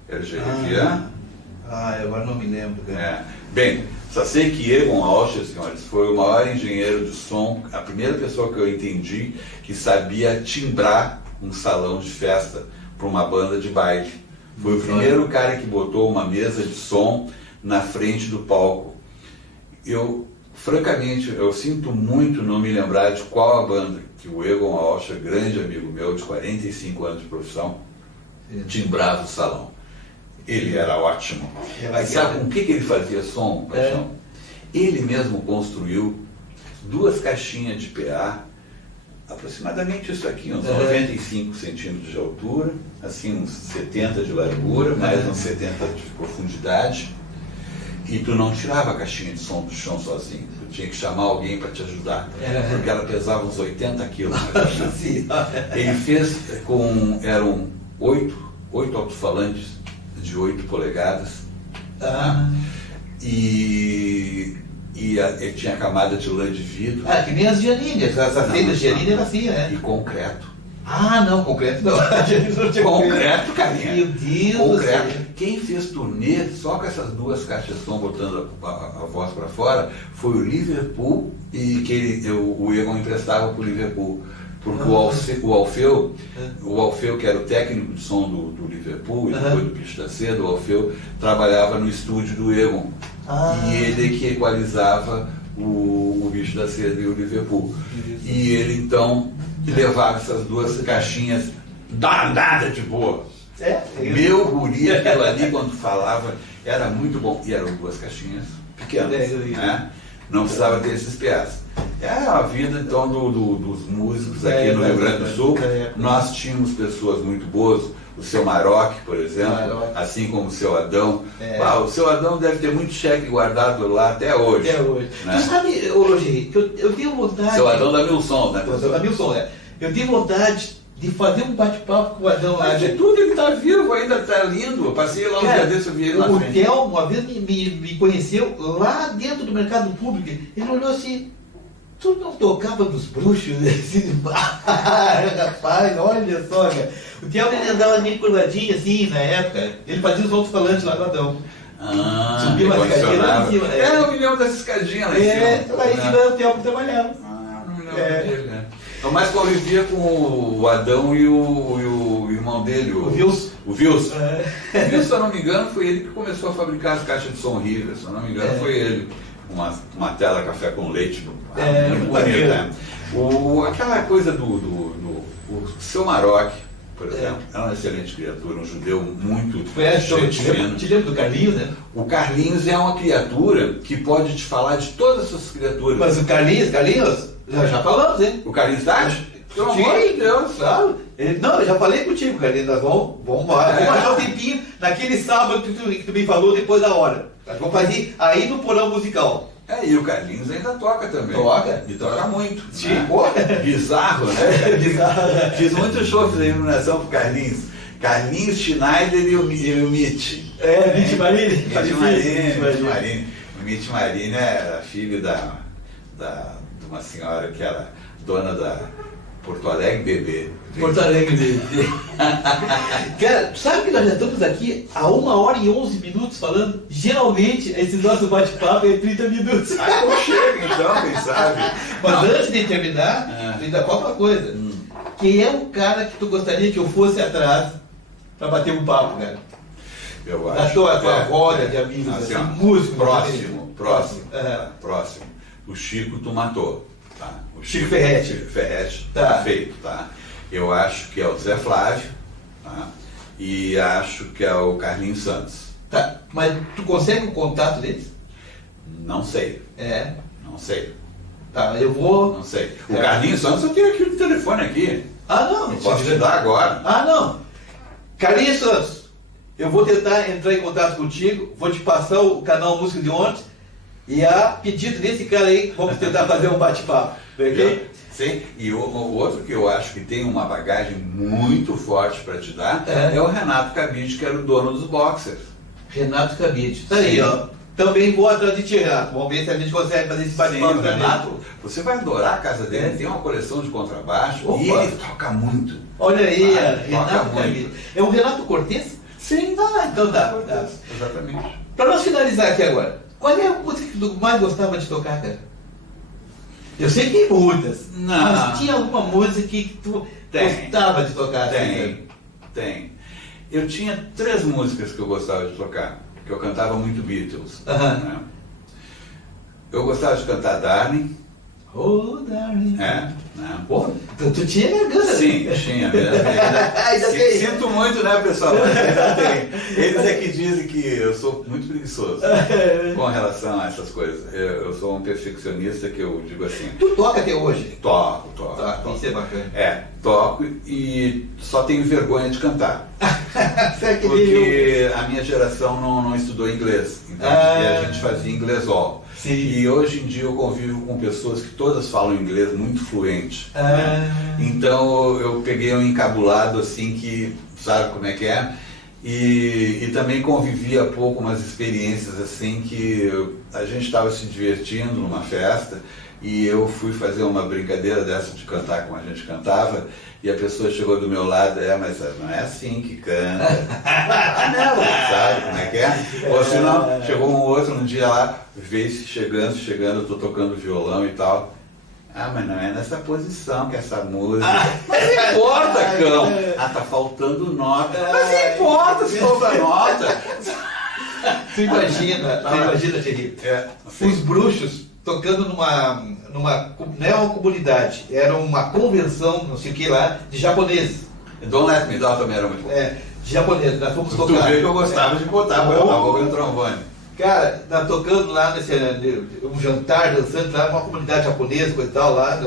Era o Gerevian? Agora não me lembro. Bem, só sei que Egon Auscher, senhores, foi o maior engenheiro de som, a primeira pessoa que eu entendi que sabia timbrar um salão de festa para uma banda de baile. Foi o primeiro cara que botou uma mesa de som na frente do palco. Francamente, eu sinto muito não me lembrar de qual a banda que o Egon Auscher, grande amigo meu, de 45 anos de profissão, timbrava o salão. Ele era ótimo. Sabe com o que ele fazia som, Paixão? Ele mesmo construiu 2 caixinhas de PA, aproximadamente isso aqui, uns 95 centímetros de altura, assim uns 70 de largura, mais uns 70 de profundidade, e tu não tirava a caixinha de som do chão sozinho, tu tinha que chamar alguém para te ajudar, porque ela pesava uns 80 quilos. Ele fez eram 8 alto-falantes de 8 polegadas, ele tinha camada de lã de vidro. Que nem as Giannini, essa feita de Giannini era assim, né? E concreto. Não, concreto não. Concreto, carinha. Meu Deus. Concreto. Quem fez turnê só com essas 2 caixas de som botando a voz para fora foi o Liverpool, e que o Egon emprestava para o Liverpool. porque o Alfeu, que era o técnico de som do Liverpool e depois do Bicho da Seda, o Alfeu trabalhava no estúdio do Egon. E ele que equalizava o Bicho da Seda e o Liverpool. E ele então levava essas duas caixinhas danada de boa. Meu guri, aquilo ali quando falava era muito bom. E eram duas caixinhas pequenas, né? Não precisava ter esses PAs. É a vida então dos músicos aqui no Rio Grande do Sul. Nós tínhamos pessoas muito boas, o seu Maroc, por exemplo, assim como o seu Adão. O seu Adão deve ter muito cheque guardado lá até hoje. Até hoje. Né? Tu sabe, Roger, que eu tenho vontade. Seu Adão da Milson, né? Da Milson, né? Eu tenho vontade de fazer um bate-papo com o Adão lá. De tudo ele está vivo, ainda está lindo. Eu passei lá um dia desse, eu vi ele na frente. O Theo uma vez me conheceu lá dentro do mercado público. Ele olhou assim, tu não tocava dos bruxos? Assim, rapaz, olha só, cara. O Theo ele andava meio curvadinho assim na época. Ele fazia os alto-falantes lá no Adão. Subia uma escadinha lá em cima. Eu me lembro dessa escadinha lá em cima. Lá em cima o Theo trabalhava. Não me lembro dele, né? Eu mais convivia com o Adão e o irmão dele, o Wilson. O Wilson, se eu não me engano, foi ele que começou a fabricar as caixas de som River. Se eu não me engano, foi ele. Uma tela café com leite. Muito bonito, né? Aquela coisa do seu Maroc, por exemplo, era uma excelente criatura, um judeu muito gente fina. Te lembra do Carlinhos, né? O Carlinhos é uma criatura que pode te falar de todas essas criaturas. Mas o Carlinhos, já falamos, hein? O Carlinhos Tati? Pelo amor de Deus, sabe? Não, eu já falei contigo, Carlinhos, nós vamos embora. Vamos achar um tempinho naquele sábado que tu me falou depois da hora. Nós vamos fazer aí no porão musical. E o Carlinhos ainda toca também. Toca? E toca muito. Sim, né? Bizarro, né? Bizarro. Fiz muitos shows de iluminação pro Carlinhos. Carlinhos, Schneider e o Mitch. Mitch Marini. Mitch Marini. O Mitch Marini era filho de uma senhora que era dona da Porto Alegre Bebê. Porto Alegre Bebê. Cara, sabe que nós já estamos aqui há 1h11 falando? Geralmente, esse nosso bate-papo é 30 minutos. Não chega então, quem sabe? Mas antes de terminar, ainda falta uma coisa. Quem é o cara que tu gostaria que eu fosse atrás para bater um papo, cara? Eu acho. Da tua roda de amigos, assim, músicos. Próximo. O Chico tu matou. Tá? O Chico Ferretti. Tá feito, tá? Eu acho que é o Zé Flávio, tá? E acho que é o Carlinhos Santos. Tá, mas tu consegue o contato deles? Não sei. Não sei. Tá, eu vou... Não sei. O Carlinhos Santos eu tenho aqui no telefone aqui. Não. Eu posso te dar agora. Não. Carlinhos Santos, eu vou tentar entrar em contato contigo, vou te passar o canal Música de Ontem e a pedido desse cara aí, vamos tentar fazer um bate-papo. Ok? Sim, e o outro que eu acho que tem uma bagagem muito forte para te dar é o Renato Cabide, que era o dono dos Boxers. Renato Cabide. Tá aí, ó. Também vou atrás de ti, Renato. Vamos ver se a gente consegue fazer esse bate-papo também. Renato, você vai adorar a casa dele. Ele tem uma coleção de contrabaixo. Opa. E ele toca muito. Olha aí, Renato Cabide. É o Renato Cortez? Sim. Então tá. Exatamente. Para nós finalizar aqui agora, qual é a música que tu mais gostava de tocar, cara? Eu sei que tem muitas, mas tinha alguma música que tu gostava de tocar? Tem. Eu tinha 3 músicas que eu gostava de tocar, que eu cantava muito Beatles. Né? Eu gostava de cantar Darling. Oh, Darling. Né? Pô, tu tinha garganta. Sim, tinha mesmo. Sinto muito, né, pessoal? Mas ainda tem. Eles é que dizem que eu sou muito preguiçoso com relação a essas coisas. Eu sou um perfeccionista que eu digo assim. Tu toca até hoje? Toco. Tem que ser bacana. Toco e só tenho vergonha de cantar. Porque a minha geração não estudou inglês. Então a gente fazia inglesol. Sim. E hoje em dia eu convivo com pessoas que todas falam inglês muito fluente. Então eu peguei um encabulado assim que sabe como é que é. E também convivi há pouco umas experiências assim que a gente estava se divertindo numa festa e eu fui fazer uma brincadeira dessa de cantar como a gente cantava e a pessoa chegou do meu lado, mas não é assim que canta. Não, sabe como é que é? Ou senão, chegou um outro um dia lá, veio chegando, eu tô tocando violão e tal. Ah, mas não é nessa posição que essa música. Mas não importa, cão. Ah, tá faltando nota. Mas não importa se falta nota. Tu imagina, Thierry, os bruxos tocando não é uma comunidade, era uma convenção, não sei o que lá, de japoneses. Don't Let Me Down também era muito bom. De japoneses, nós fomos Tu tocar. vê que eu gostava de botar, eu tava ouvindo trombone. Cara, nós tocando lá um jantar, dançando lá, uma comunidade japonesa, coisa e tal, lá,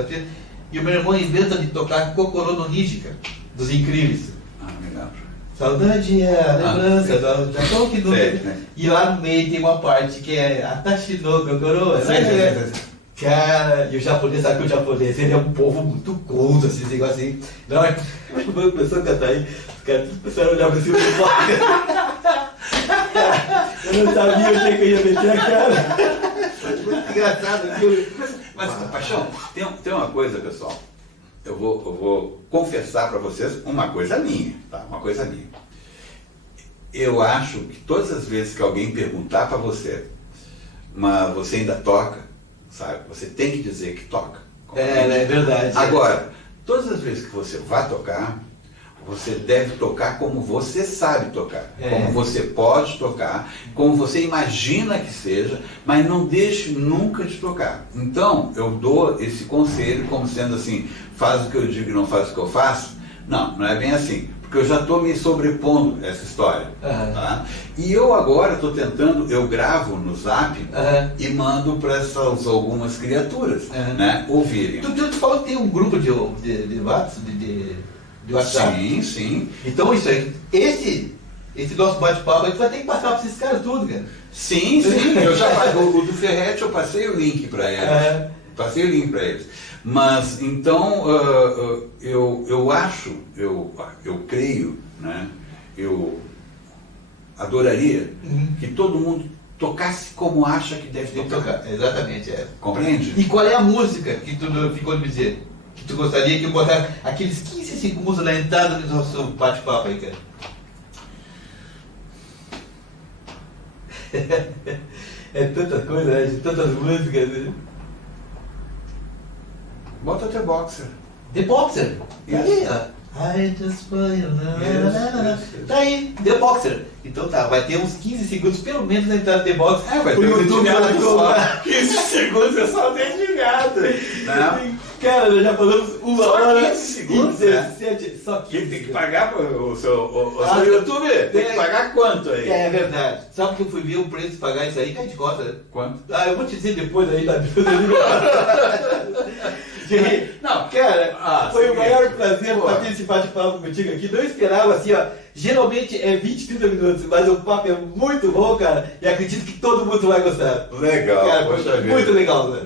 e o meu irmão inventa de tocar Kokoro no Niji, cara, dos Incríveis. Ah, me lembro. Saudade é a lembrança do Japão que nunca. Sei. E lá no meio tem uma parte que é Atashi no Kokoro. Cara, e o japonês, sabe que o japonês ele é um povo muito culto, assim, esse negócio assim. Não, mas quando começou a cantar aí, os caras começaram a olhar pra cima do palco. Eu não sabia, eu achei que eu ia meter a cara. Muito engraçado aquilo. Mas, Paixão, tem uma coisa, pessoal. Eu vou confessar para vocês uma coisa minha, tá? Uma coisa minha. Eu acho que todas as vezes que alguém perguntar para você, mas você ainda toca, sabe? Você tem que dizer que toca. É verdade. Agora, todas as vezes que você vai tocar, você deve tocar como você sabe tocar, como você pode tocar, como você imagina que seja, mas não deixe nunca de tocar. Então, eu dou esse conselho como sendo assim, faz o que eu digo e não faz o que eu faço. Não, não é bem assim, porque eu já estou me sobrepondo a essa história. Tá? E eu agora estou tentando, eu gravo no Zap e mando para essas algumas criaturas né, ouvirem. Tu falou que tem um grupo de WhatsApp, de WhatsApp. Sim, sim. Então isso aí, esse nosso bate-papo, a gente vai ter que passar para esses caras tudo, cara. Sim, eu já o do Ferretti eu passei o link para eles. Passei o link para eles. Mas então eu acho, eu creio, né? Eu adoraria que todo mundo tocasse como acha que deve tocar. Exatamente, Compreende? E qual é a música que tu ficou de me dizer? Que tu gostaria que eu botasse aqueles 15 segundos na entrada do nosso bate-papo aí, cara? É tanta coisa, né? De tantas músicas. Né? Bota The Boxer. The Boxer? Tá aí, ó. I just play, tá aí, The Boxer. Então tá, vai ter uns 15 segundos pelo menos na entrada do The Boxer. Vai ter o um YouTube vai só. 15 segundos é só desligado. Não. Cara, nós já falamos uma só hora 15 segundos, e 17. Só 15. Tem que pagar o seu YouTube? Tem que pagar quanto aí? É verdade. Sabe que eu fui ver o preço de pagar isso aí? Cai de conta, né? Quanto? Eu vou te dizer depois aí da Não, cara, foi o maior prazer bater esse bate-papo contigo aqui. Não esperava assim, ó. Geralmente é 20, 30 minutos, mas o papo é muito bom, cara. E acredito que todo mundo vai gostar. Legal, cara, poxa vida. Muito legal, né?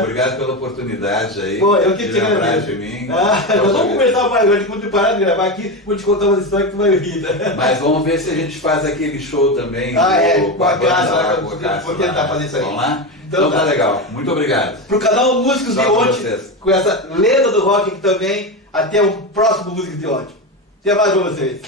Obrigado pela oportunidade aí. Pô, eu que te agradeço. De mim. Nós vamos conversar mais agora. Quando parar de gravar aqui, vou te contar uma história que tu vai rir, né? Mas vamos ver se a gente faz aquele show também. Com a Graça. Vou tentar fazer isso aí. Vamos lá? Então tá legal. Muito obrigado. Pro canal Músicos de Ontem, com essa lenda do rock aqui também. Até o próximo Músicos de Ontem. Até mais pra vocês.